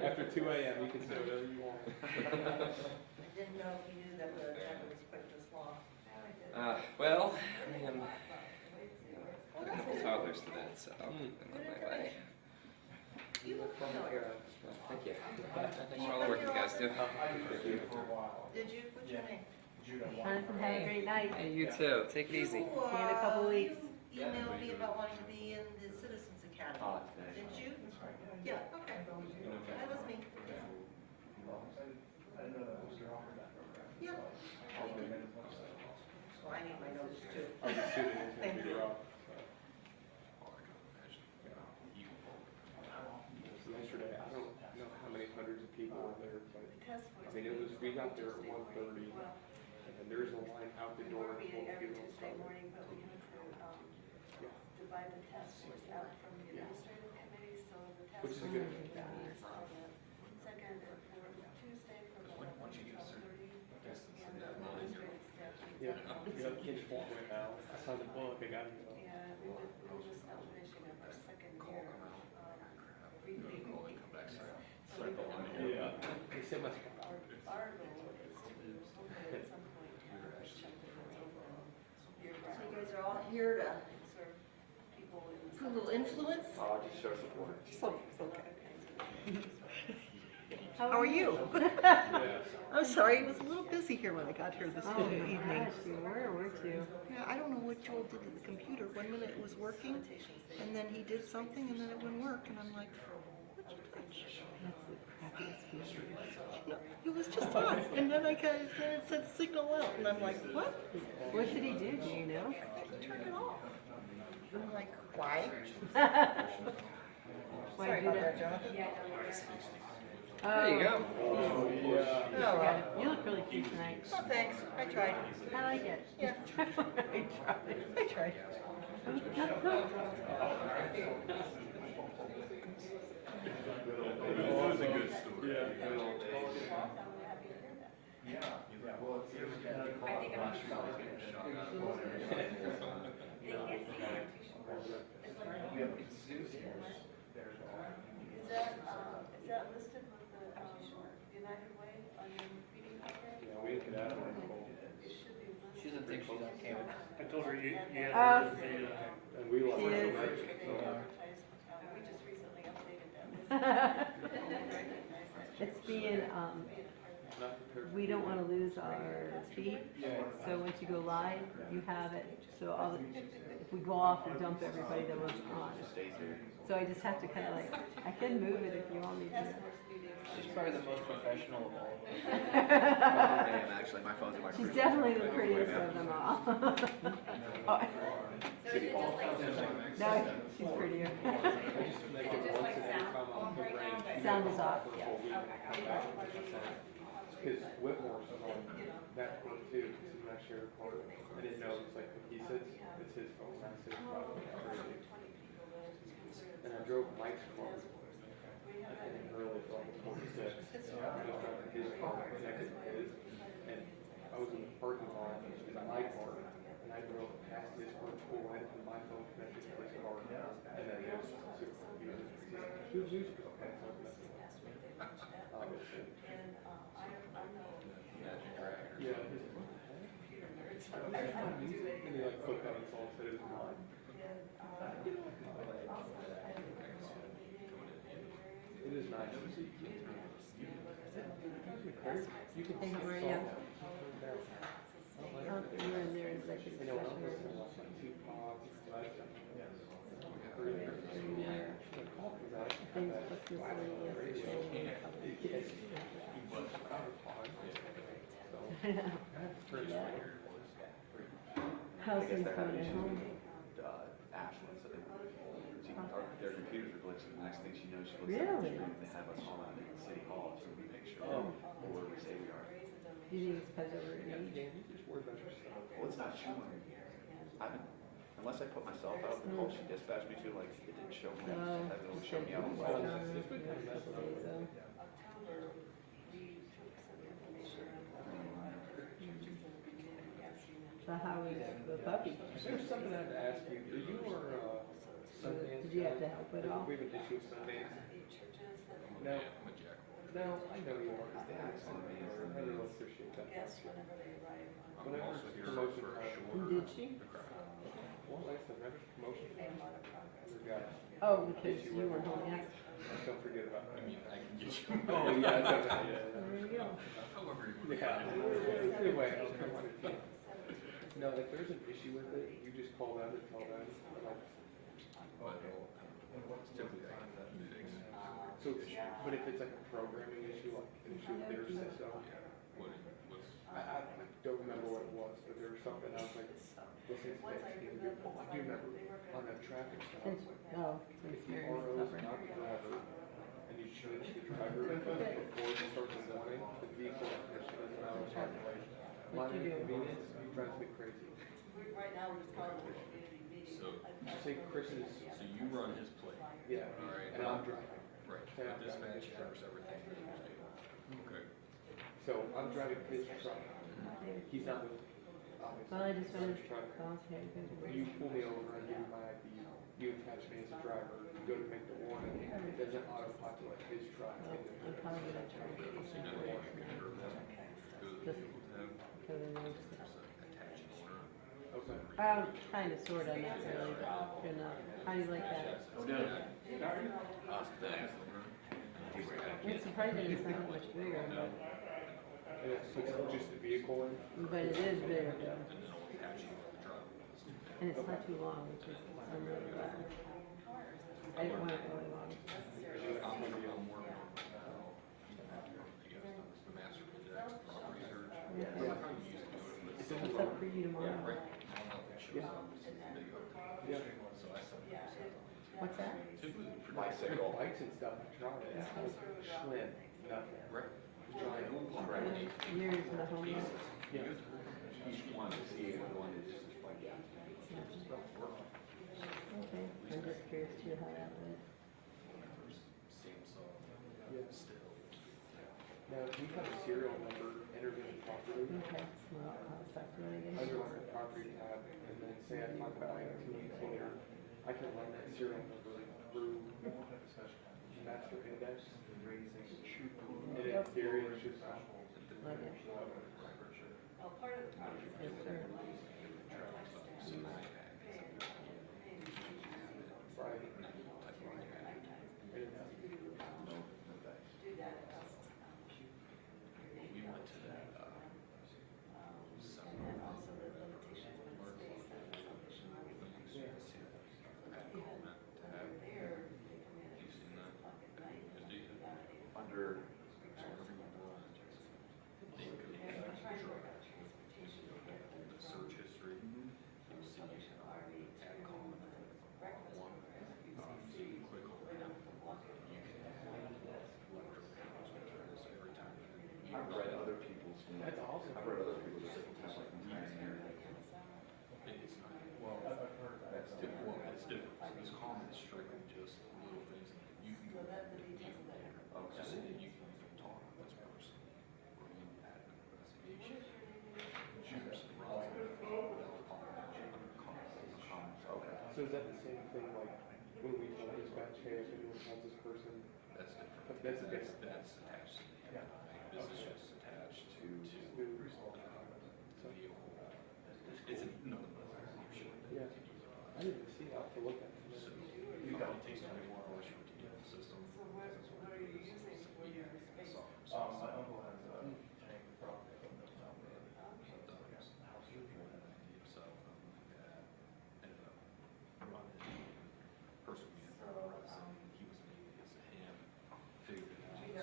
After 2 a.m., you can say whatever you want. I didn't know if you knew that the agenda was put this long. Well, I am a couple toddlers to that, so I'm on my way. You look familiar. Thank you. Thanks for all Did you? What's your name? Jonathan, have a great night. Hey, you too. Take it easy. See you in a couple weeks. You emailed me about wanting to be in the Citizens Academy. Did you? Yeah, okay. That was me. Yeah. So I need my notes too. Thank you. Yesterday, I don't know how many hundreds of people were there, but, I mean, it was, we got there at 1:30, and there's a line out the door before the funeral started. Divide the task force out from the administrative committee, so the task Which is a force good meeting thing. is on the second and fourth Tuesday from 11 to 12:30. And the administrative staff meets Yeah, on you know, kids walk away now, I saw the book, they got, And we're just now finishing up our second year of reading. yeah, they said my. Our goal is to hopefully at some point shut the doors open. So you guys are all here to Serve people in the. put a little influence? I'll just show support. How are you? Yeah. I'm sorry, it was a little busy here when I got here this evening. You were, weren't you? Yeah, I don't know what Joel did to the computer. 1 minute it was working, and then he did something, and then it wouldn't work, and I'm like, what'd you touch? That's the crappiest feeling. No, it was just on, and then then it said signal out, and I'm like, what? What did he do, do you know? He turned it off. I'm like, why? Why Sorry do about that? that, Jonathan. There you go. Oh, well. You look really cute tonight. Oh, thanks. I tried. I like it. Yeah. I tried. Is that listed with the United Way on your meeting packet? Yeah, we didn't get out of it. It should be listed. She doesn't think she's on camera. I told her you had. Oh. And we lost. She is. So, We just recently updated that. It's being, not prepared. we don't want to lose our feed, so once you go live, you have it. So if we go off, we dump everybody that was on. So I just have to kind of like, I can move it if you want me to. She's probably the most professional of all. Actually, my phone's in my. She's definitely the prettiest of them all. Oh. No, she's prettier. Like it once and every time I'm in range. Sound is off, yeah. Because Whitmore's on that part too, this is my shared part. I didn't know, it's like, he says, it's his phone, that's his problem. And I drove Mike's car, and early, so I was 46. I was driving his car, connected to his, and I was in the parking lot, in my car, and I drove past his car, pulled right into my phone, connected to his car, and then it was super confusing. He was used to it, okay, so that's obviously. Yeah. And he like put that in all said it was mine. It is nice. You can Thank you, Marion. Oh, you're in there, executive you know, I'm session. listening to like Tupac, like, Things plus miscellaneous. How's things going at home? Ashland, so their computers are glitching. The next thing she knows, she looks Really? at the screen, they have us on at City Hall, so we make sure we're where we say we are. Do you think it's because of her age? just worry about yourself. Well, it's not showing. Unless I put myself out, the call she dispatched me to, like, it didn't show me. No. It only showed me out on the So, web. how is the puppy? There's something I have to ask you. Do you or Sundance? Did you have to help at all? We have an issue with Sundance. No. No, I know you are. I don't know what's their shit. Yes, whenever they arrive. Whenever it's promotion time. Did she? Well, last time, whenever it's promotion time. Other guy. Oh, because you were home, yes. Don't forget about that. I mean, I can get you. Oh, yeah, it's okay. Yeah. There you go. Yeah. Anyway, I'll come on it. No, if there's an issue with it, you just call them and tell them, like. So, but if it's like a programming issue, like an issue with their system. I don't remember what it was, but there was something I was like, this is fixed. I do remember on that traffic stop. Oh, If the RO is not the driver, and you change the driver before you start the warning, the vehicle definition is not a calculation. Minor inconvenience, you drive me crazy. So, say Chris is. So you run his plate? Yeah, and I'm driving. Right, but dispatch covers everything. Okay. So I'm driving his truck. He's not with, Well, I just wanted to truck. concentrate. You pull me over, I give you my ID, you attach me as a driver, you go to make the warning, it doesn't auto-populate his truck. I'm probably gonna try to get this in the works now. Just because I know it's Okay. kind of, sort of, not really, but gonna, how do you like that? It's surprising it's not much bigger, but. And it's just the vehicle in? But it is big. And it's not too long, which is, I'm really glad. I didn't want it really long. Yeah. What's up for you tomorrow? Yeah. What's that? Bicycle. Bikes and stuff, I tried it. It's Schlim, nothing. Right. Yours in the home yet? Yeah. Each one is eight, one is like, yeah. Okay, I'm just curious too how that went. Now, if you have a serial number entered in properly, Okay, well, I'll start doing it under again. our property tab, and then say I find the item to container, I can run that serial number through master index. And in theory, it's just. Love it. Yes, sir. Under. Search history. You'll see, add column. One. Click on that. You can add electronic every time. I've read other people's. That's awesome. I've read other people's just like here. It's not, well, that's different. Well, it's different. So this column is strictly just little things that you can go and do. Just so that you can talk with this person. Or you add an investigation. Choose runs Okay. So is that the same thing like when we told dispatch, hey, if anyone calls this person? That's different. That's different. That's attached to the, this is just attached to the vehicle. It's, no. Yeah. I didn't see that to look at. So, it probably takes 24 hours for it to get the system. That's what it is. We have software. My uncle has a tank property from the town. Himself, ended up running person we had, he was maybe as a ham, figured it out.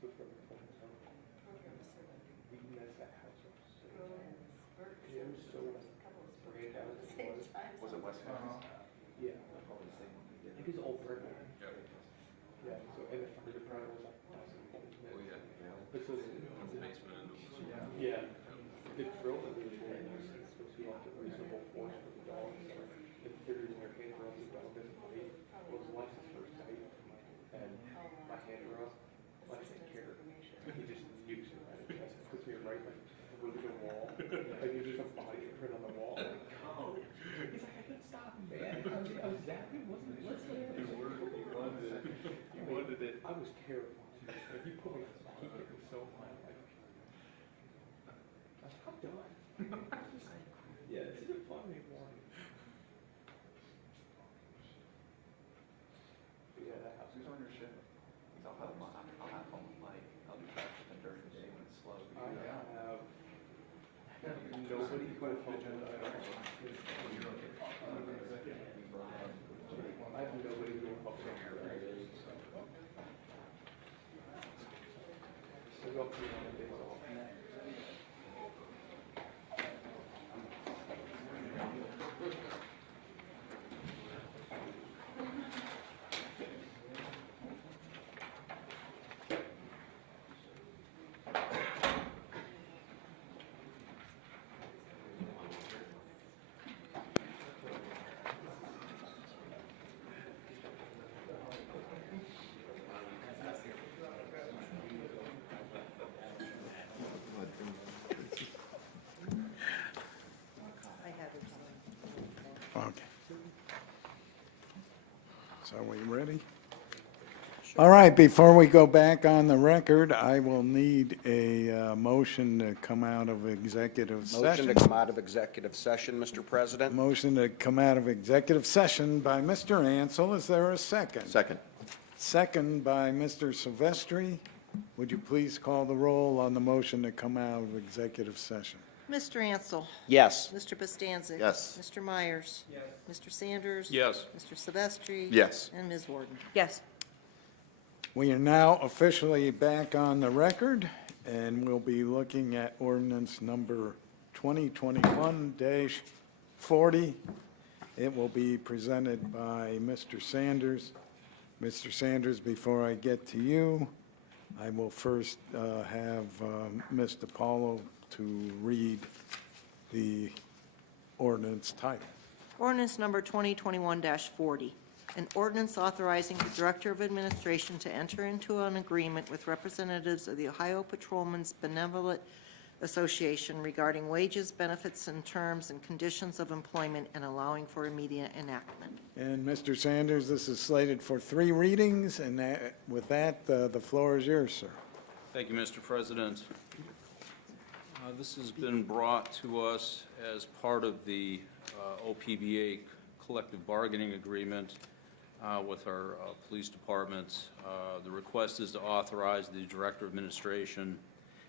with from the phone zone. We messed that house up so bad. It was so sprayed out. Was it West Coast? Yeah. I think it's all burnt. Yeah, so, and the fire department was like, Oh, yeah. this was. Yeah. The drill that we were doing was supposed to be up to reasonable force for the dog. It figured in your hand around the dog doesn't bite. Well, it was Alexa's first bite. And my hand were up. Lex didn't care. He just used it right at the chest. Puts me right like through the wall. Like there's just a body print on the wall. I'm like, oh. He's like, I couldn't stop him, man. I was zapping, wasn't it? It worked. You wanted it. You wanted it. I was terrified. Like, he put me, he hit me so hard. Like, I'm done. Yeah, this is a funny one. But yeah, that house. Who's on your ship? I'll have fun with Mike. I'll be trafficking during the day when it's slow. I have nobody but I have nobody who will help me. So go up to one of the days off. I have it. Okay. So are we ready? All right, before we go back on the record, I will need a motion to come out of executive Motion session. to come out of executive session, Mr. President. Motion to come out of executive session by Mr. Ansel. Is there a second? Second. Second by Mr. Silvestri. Would you please call the roll on the motion to come out of executive session? Mr. Ansel. Yes. Mr. Bostancic. Yes. Mr. Myers. Yes. Mr. Sanders. Yes. Mr. Silvestri. Yes. And Ms. Warden. Yes. We are now officially back on the record, and we'll be looking at ordinance number 2021-40. It will be presented by Mr. Sanders. Mr. Sanders, before I get to you, I will first have Ms. DiPaolo to read the ordinance title. Ordinance number 2021-40, an ordinance authorizing the Director of Administration to enter into an agreement with representatives of the Ohio Patrolmen's Benevolent Association regarding wages, benefits, and terms and conditions of employment and allowing for immediate enactment. And Mr. Sanders, this is slated for 3 readings, and with that, the floor is yours, sir. Thank you, Mr. President. This has been brought to us as part of the OPBA collective bargaining agreement with our police departments. The request is to authorize the Director of Administration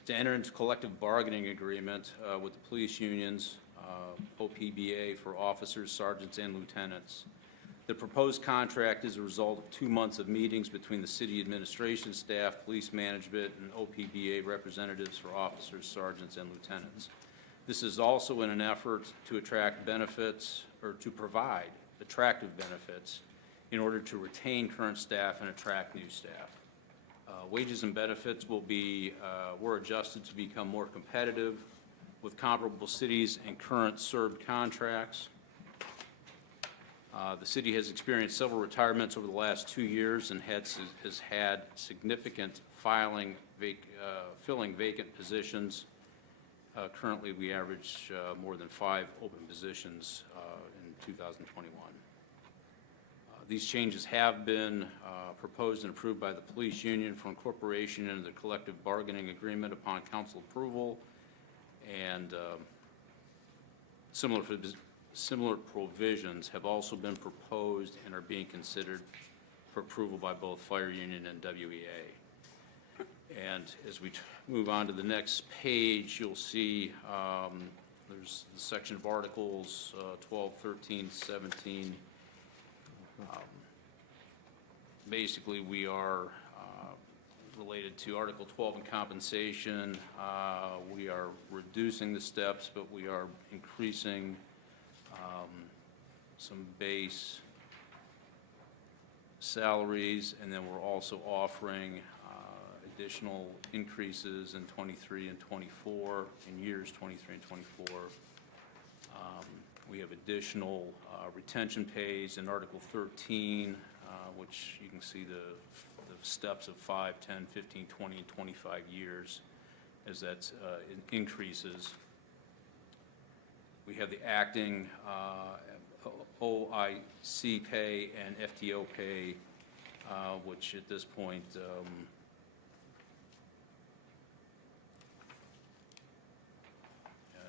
to enter into collective bargaining agreement with the police unions, OPBA, for officers, sergeants, and lieutenants. The proposed contract is a result of 2 months of meetings between the city administration staff, police management, and OPBA representatives for officers, sergeants, and lieutenants. This is also in an effort to attract benefits, or to provide attractive benefits in order to retain current staff and attract new staff. Wages and benefits were adjusted to become more competitive with comparable cities and current served contracts. The city has experienced several retirements over the last 2 years and has had significant filling vacant positions. Currently, we average more than 5 open positions in 2021. These changes have been proposed and approved by the police union for incorporation into the collective bargaining agreement upon council approval, and similar provisions have also been proposed and are being considered for approval by both fire union and WEA. And as we move on to the next page, you'll see there's the section of articles 12, 13, 17. Basically, we are related to Article 12 and compensation. We are reducing the steps, but we are increasing some base salaries, and then we're also offering additional increases in 23 and 24, in years 23 and 24. We have additional retention pays in Article 13, which you can see the steps of 5, 10, 15, 20, and 25 years as that increases. We have the acting OIC pay and FTO pay, which at this point, I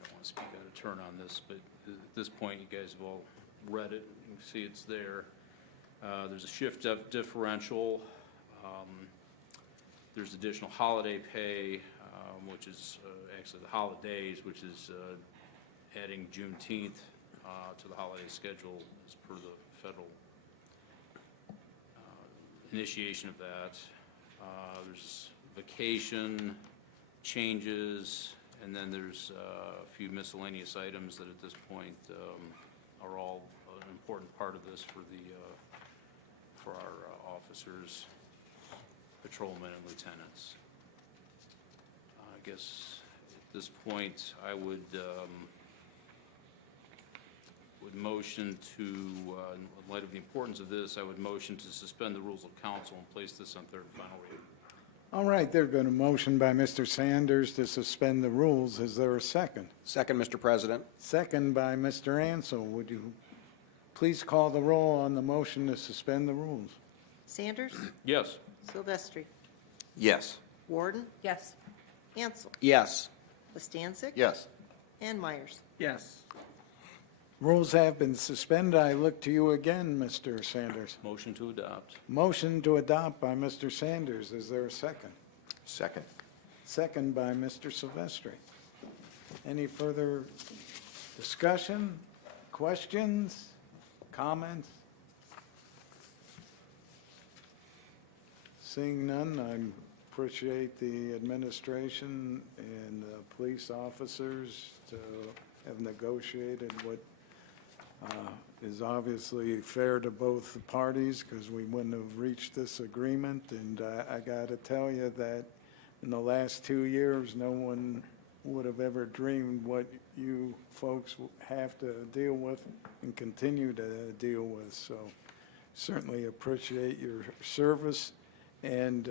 don't want to speak out of turn on this, but at this point, you guys have all read it. You can see it's there. There's a shift differential. There's additional holiday pay, which is actually the holidays, which is adding Juneteenth to the holiday schedule as per the federal initiation of that. There's vacation changes, and then there's a few miscellaneous items that at this point are all an important part of this for our officers, patrolmen, and lieutenants. I guess at this point, I would motion to, in light of the importance of this, I would motion to suspend the rules of council and place this on third and final reading. All right, there's been a motion by Mr. Sanders to suspend the rules. Is there a second? Second, Mr. President. Second by Mr. Ansel. Would you please call the roll on the motion to suspend the rules? Sanders, Yes. Silvestri, Yes. Warden, Yes. Ansel, Yes. Bastancik, Yes. and Myers. Yes. Rules have been suspended. I look to you again, Mr. Sanders. Motion to adopt. Motion to adopt by Mr. Sanders. Is there a second? Second. Second by Mr. Silvestri. Any further discussion, questions, comments? Seeing none, I appreciate the administration and the police officers to have negotiated what is obviously fair to both parties, because we wouldn't have reached this agreement. And I got to tell you that in the last 2 years, no one would have ever dreamed what you folks have to deal with and continue to deal with. So certainly appreciate your service and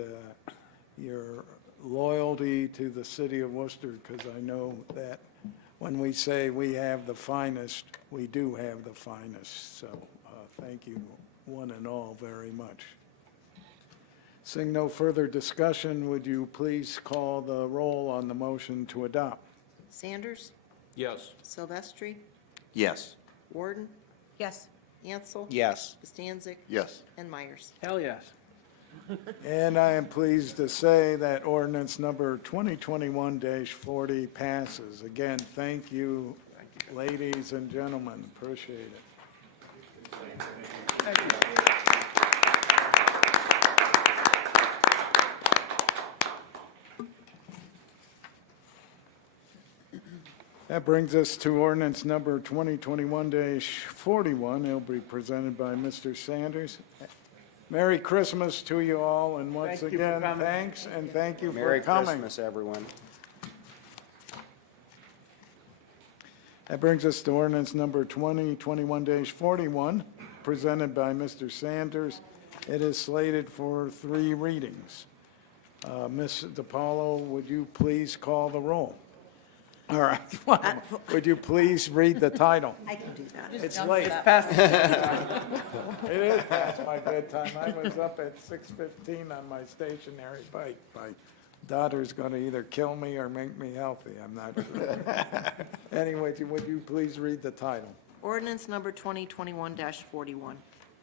your loyalty to the city of Worcester, because I know that when we say we have the finest, we do have the finest. So thank you one and all very much. Seeing no further discussion, would you please call the roll on the motion to adopt? Sanders, Yes. Silvestri, Yes. Warden, Yes. Ansel, Yes. Bastancik, Yes. and Myers. Hell yes. And I am pleased to say that ordinance number 2021-40 passes. Again, thank you, ladies and gentlemen. Appreciate it. That brings us to ordinance number 2021-41. It'll be presented by Mr. Sanders. Merry Christmas to you all, and once Thank you for again, coming. thanks, and thank you for Merry coming. Christmas, everyone. That brings us to ordinance number 2021-41, presented by Mr. Sanders. It is slated for 3 readings. Ms. DiPaolo, would you please call the roll? All right. Would you please read the title? I can do that. It's late. It is past my bedtime. I was up at 6:15 on my stationary bike. My daughter's going to either kill me or make me healthy. I'm not sure. Anyway, would you please read the title? Ordinance number 2021-41,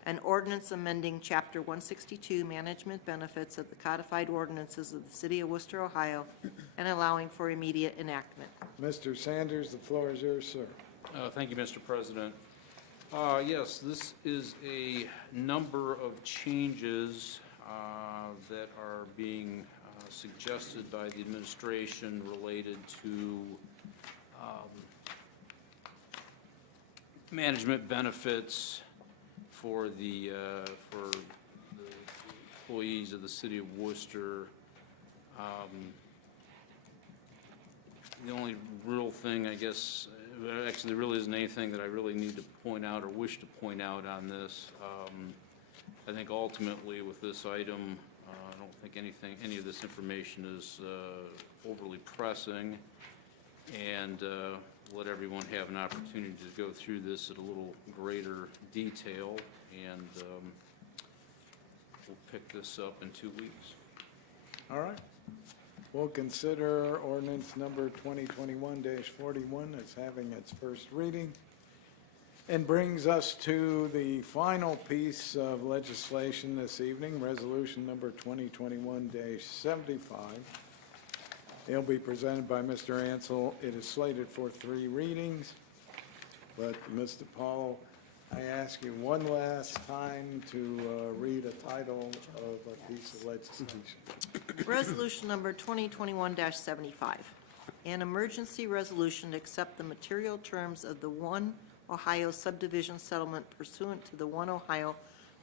an ordinance amending Chapter 162 Management Benefits of the Codified Ordinances of the City of Worcester, Ohio, and allowing for immediate enactment. Mr. Sanders, the floor is yours, sir. Thank you, Mr. President. Yes, this is a number of changes that are being suggested by the administration related to management benefits for the employees of the city of Worcester. The only real thing, I guess, actually, there really isn't anything that I really need to point out or wish to point out on this. I think ultimately with this item, I don't think any of this information is overly pressing, and let everyone have an opportunity to go through this at a little greater detail, and we'll pick this up in 2 weeks. All right. We'll consider ordinance number 2021-41 as having its first reading, and brings us to the final piece of legislation this evening, resolution number 2021-75. It'll be presented by Mr. Ansel. It is slated for 3 readings, but Mr. Paul, I ask you one last time to read a title of a piece of legislation. Resolution number 2021-75, an emergency resolution to accept the material terms of the One Ohio subdivision settlement pursuant to the One Ohio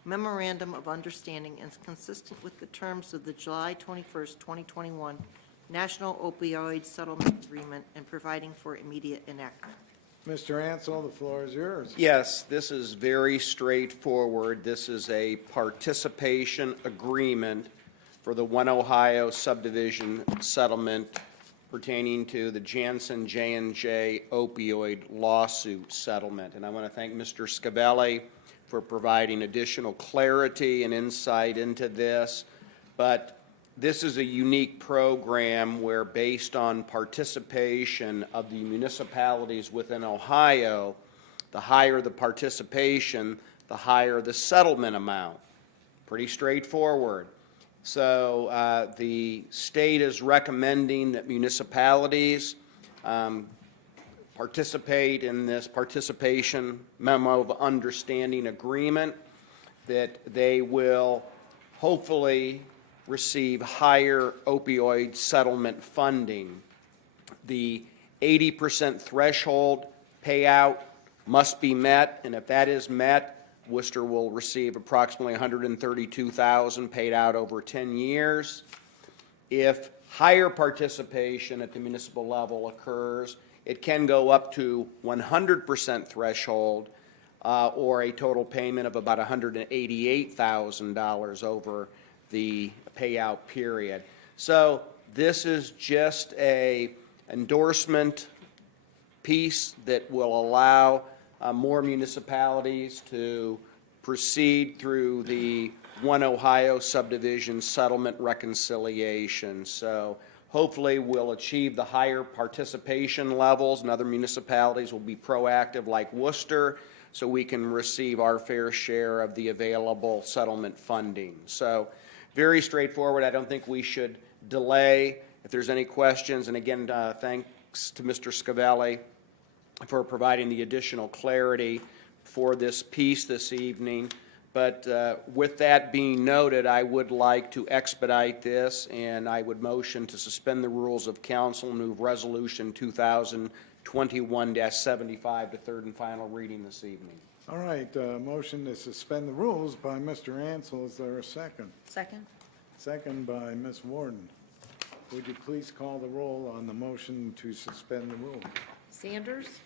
Memorandum of Understanding and consistent with the terms of the July 21st, 2021 National Opioid Settlement Agreement and providing for immediate enactment. Mr. Ansel, the floor is yours. Yes, this is very straightforward. This is a participation agreement for the One Ohio subdivision settlement pertaining to the Janssen J&J opioid lawsuit settlement. And I want to thank Mr. Scavelli for providing additional clarity and insight into this. But this is a unique program where, based on participation of the municipalities within Ohio, the higher the participation, the higher the settlement amount. Pretty straightforward. So the state is recommending that municipalities participate in this participation memo of understanding agreement, that they will hopefully receive higher opioid settlement funding. The 80% threshold payout must be met, and if that is met, Worcester will receive approximately $132,000 paid out over 10 years. If higher participation at the municipal level occurs, it can go up to 100% threshold, or a total payment of about $188,000 over the payout period. So this is just a endorsement piece that will allow more municipalities to proceed through the One Ohio subdivision settlement reconciliation. So hopefully we'll achieve the higher participation levels, and other municipalities will be proactive like Worcester, so we can receive our fair share of the available settlement funding. So very straightforward. I don't think we should delay. If there's any questions, and again, thanks to Mr. Scavelli for providing the additional clarity for this piece this evening. But with that being noted, I would like to expedite this, and I would motion to suspend the rules of council and move Resolution 2021-75 to third and final reading this evening. All right, motion to suspend the rules by Mr. Ansel. Is there a second? Second? Second by Ms. Warden. Would you please call the roll on the motion to suspend the rules? Sanders,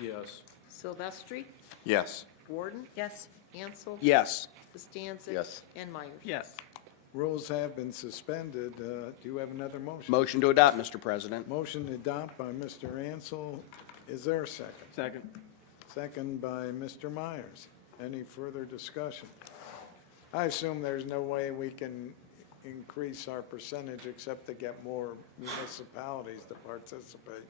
Yes. Silvestri, Yes. Warden, Yes. Ansel. Yes. Costanza. Yes. And Myers. Yes. Rules have been suspended. Do you have another motion? Motion to adopt, Mr. President. Motion to adopt by Mr. Ansel. Is there a second? Second. Second by Mr. Myers. Any further discussion? I assume there's no way we can increase our percentage except to get more municipalities to participate.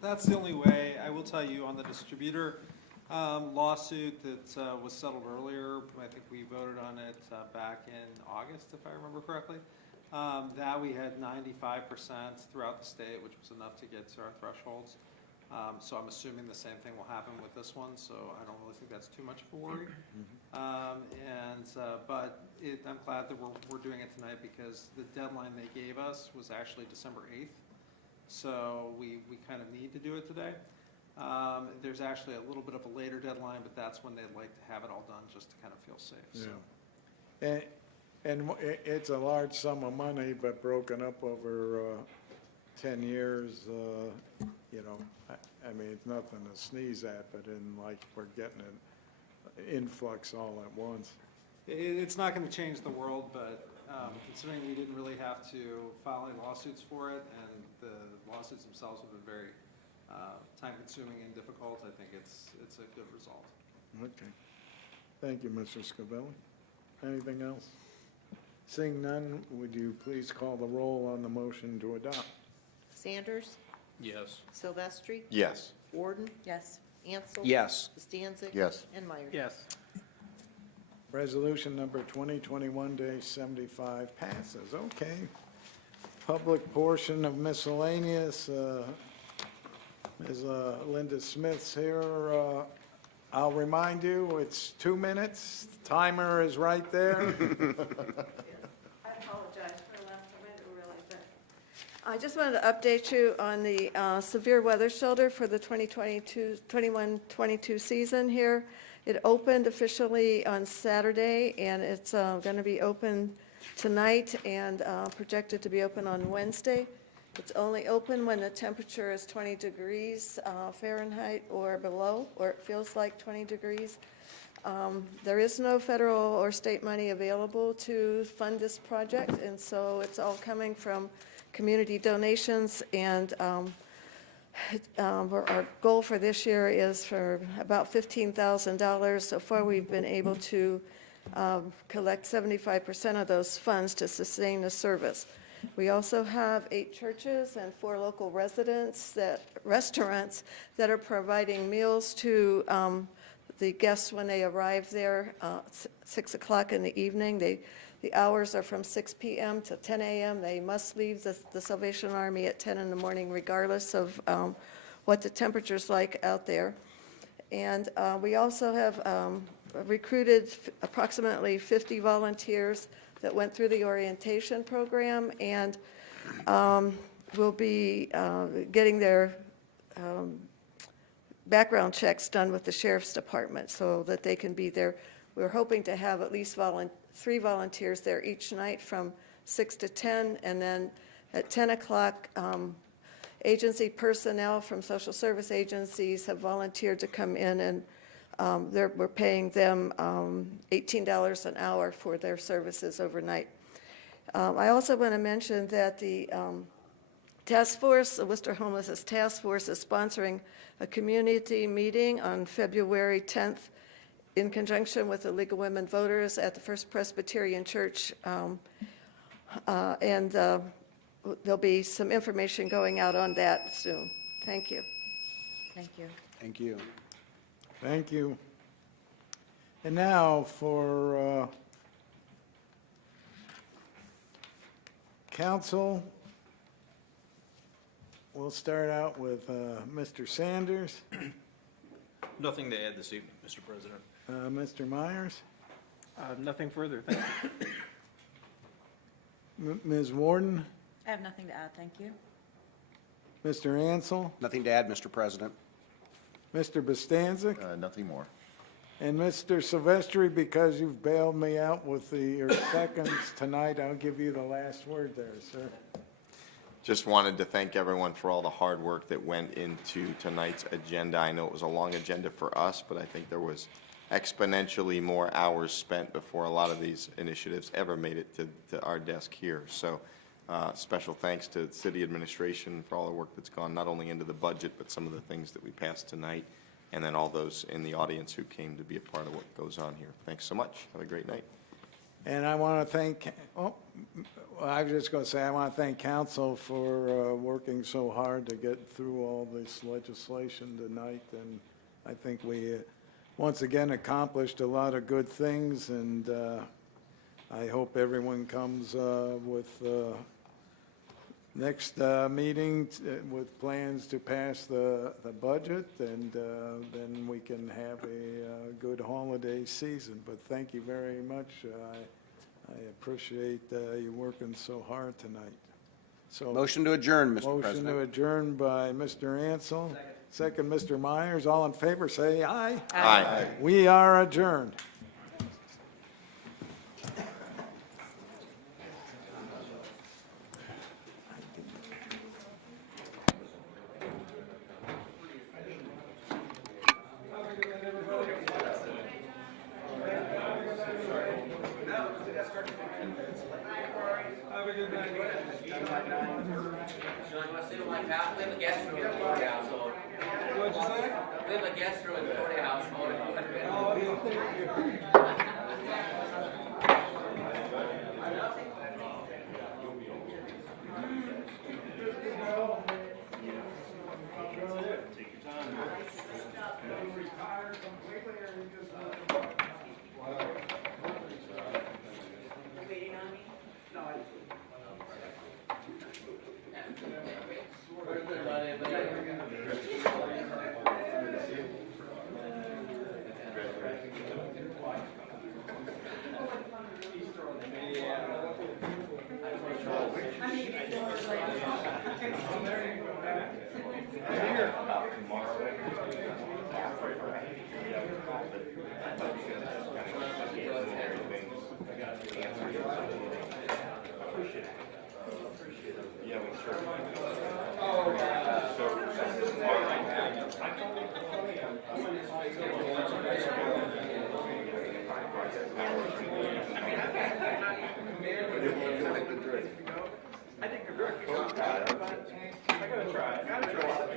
That's the only way. I will tell you, on the distributor lawsuit that was settled earlier, I think we voted on it back in August, if I remember correctly, that we had 95% throughout the state, which was enough to get to our thresholds. So I'm assuming the same thing will happen with this one, so I don't really think that's too much of a worry. But I'm glad that we're doing it tonight because the deadline they gave us was actually December 8th. So we kind of need to do it today. There's actually a little bit of a later deadline, but that's when they'd like to have it all done, just to kind of feel safe. So. Yeah. And it's a large sum of money, but broken up over 10 years, you know, I mean, it's nothing to sneeze at, but in like, we're getting an influx all at once. It's not going to change the world, but considering we didn't really have to file any lawsuits for it, and the lawsuits themselves have been very time-consuming and difficult, I think it's a good result. Okay. Thank you, Mr. Scavelli. Anything else? Seeing none, would you please call the roll on the motion to adopt? Sanders, Yes. Silvestri, Yes. Warden, Yes. Ansel. Yes. Costanza. Yes. And Meyer. Yes. Resolution number 2021-75 passes. Okay. Public portion of miscellaneous, Ms. Linda Smith's here. I'll remind you, it's 2 minutes. Timer is right there. I apologize for the last time, I didn't realize that. I just wanted to update you on the severe weather shelter for the 2021-22 season here. It opened officially on Saturday, and it's going to be open tonight and projected to be open on Wednesday. It's only open when the temperature is 20 degrees Fahrenheit or below, or it feels like 20 degrees. There is no federal or state money available to fund this project, and so it's all coming from community donations, and our goal for this year is for about $15,000. So far, we've been able to collect 75% of those funds to sustain the service. We also have 8 churches and 4 local restaurants that are providing meals to the guests when they arrive there, 6 o'clock in the evening. The hours are from 6 p.m. to 10 a.m. They must leave the Salvation Army at 10 in the morning regardless of what the temperature's like out there. And we also have recruited approximately 50 volunteers that went through the orientation program, and will be getting their background checks done with the Sheriff's Department so that they can be there. We're hoping to have at least 3 volunteers there each night from 6 to 10, and then at 10 o'clock, agency personnel from social service agencies have volunteered to come in, and we're paying them $18 an hour for their services overnight. I also want to mention that the task force, the Worcester Homelessness Task Force, is sponsoring a community meeting on February 10th in conjunction with the League of Women Voters at the First Presbyterian Church. And there'll be some information going out on that soon. Thank you. Thank you. Thank you. Thank you. And now for council, we'll start out with Mr. Sanders, Nothing to add this evening, Mr. President. Mr. Myers, Nothing further, thank you. Ms. Warden, I have nothing to add, thank you. Mr. Ansel, Nothing to add, Mr. President. Mr. Bostancic, Nothing more. and Mr. Silvestri, because you've bailed me out with your seconds tonight, I'll give you the last word there, sir. Just wanted to thank everyone for all the hard work that went into tonight's agenda. I know it was a long agenda for us, but I think there was exponentially more hours spent before a lot of these initiatives ever made it to our desk here. So special thanks to city administration for all the work that's gone not only into the budget, but some of the things that we passed tonight, and then all those in the audience who came to be a part of what goes on here. Thanks so much. Have a great night. And I want to thank, I was just going to say, I want to thank council for working so hard to get through all this legislation tonight. And I think we, once again, accomplished a lot of good things. And I hope everyone comes with next meeting with plans to pass the budget, and then we can have a good holiday season. But thank you very much. I appreciate you working so hard tonight. So Motion to adjourn, Mr. motion President. to adjourn by Mr. Ansel. Second, Mr. Myers. All in favor, say aye. Aye. We are adjourned.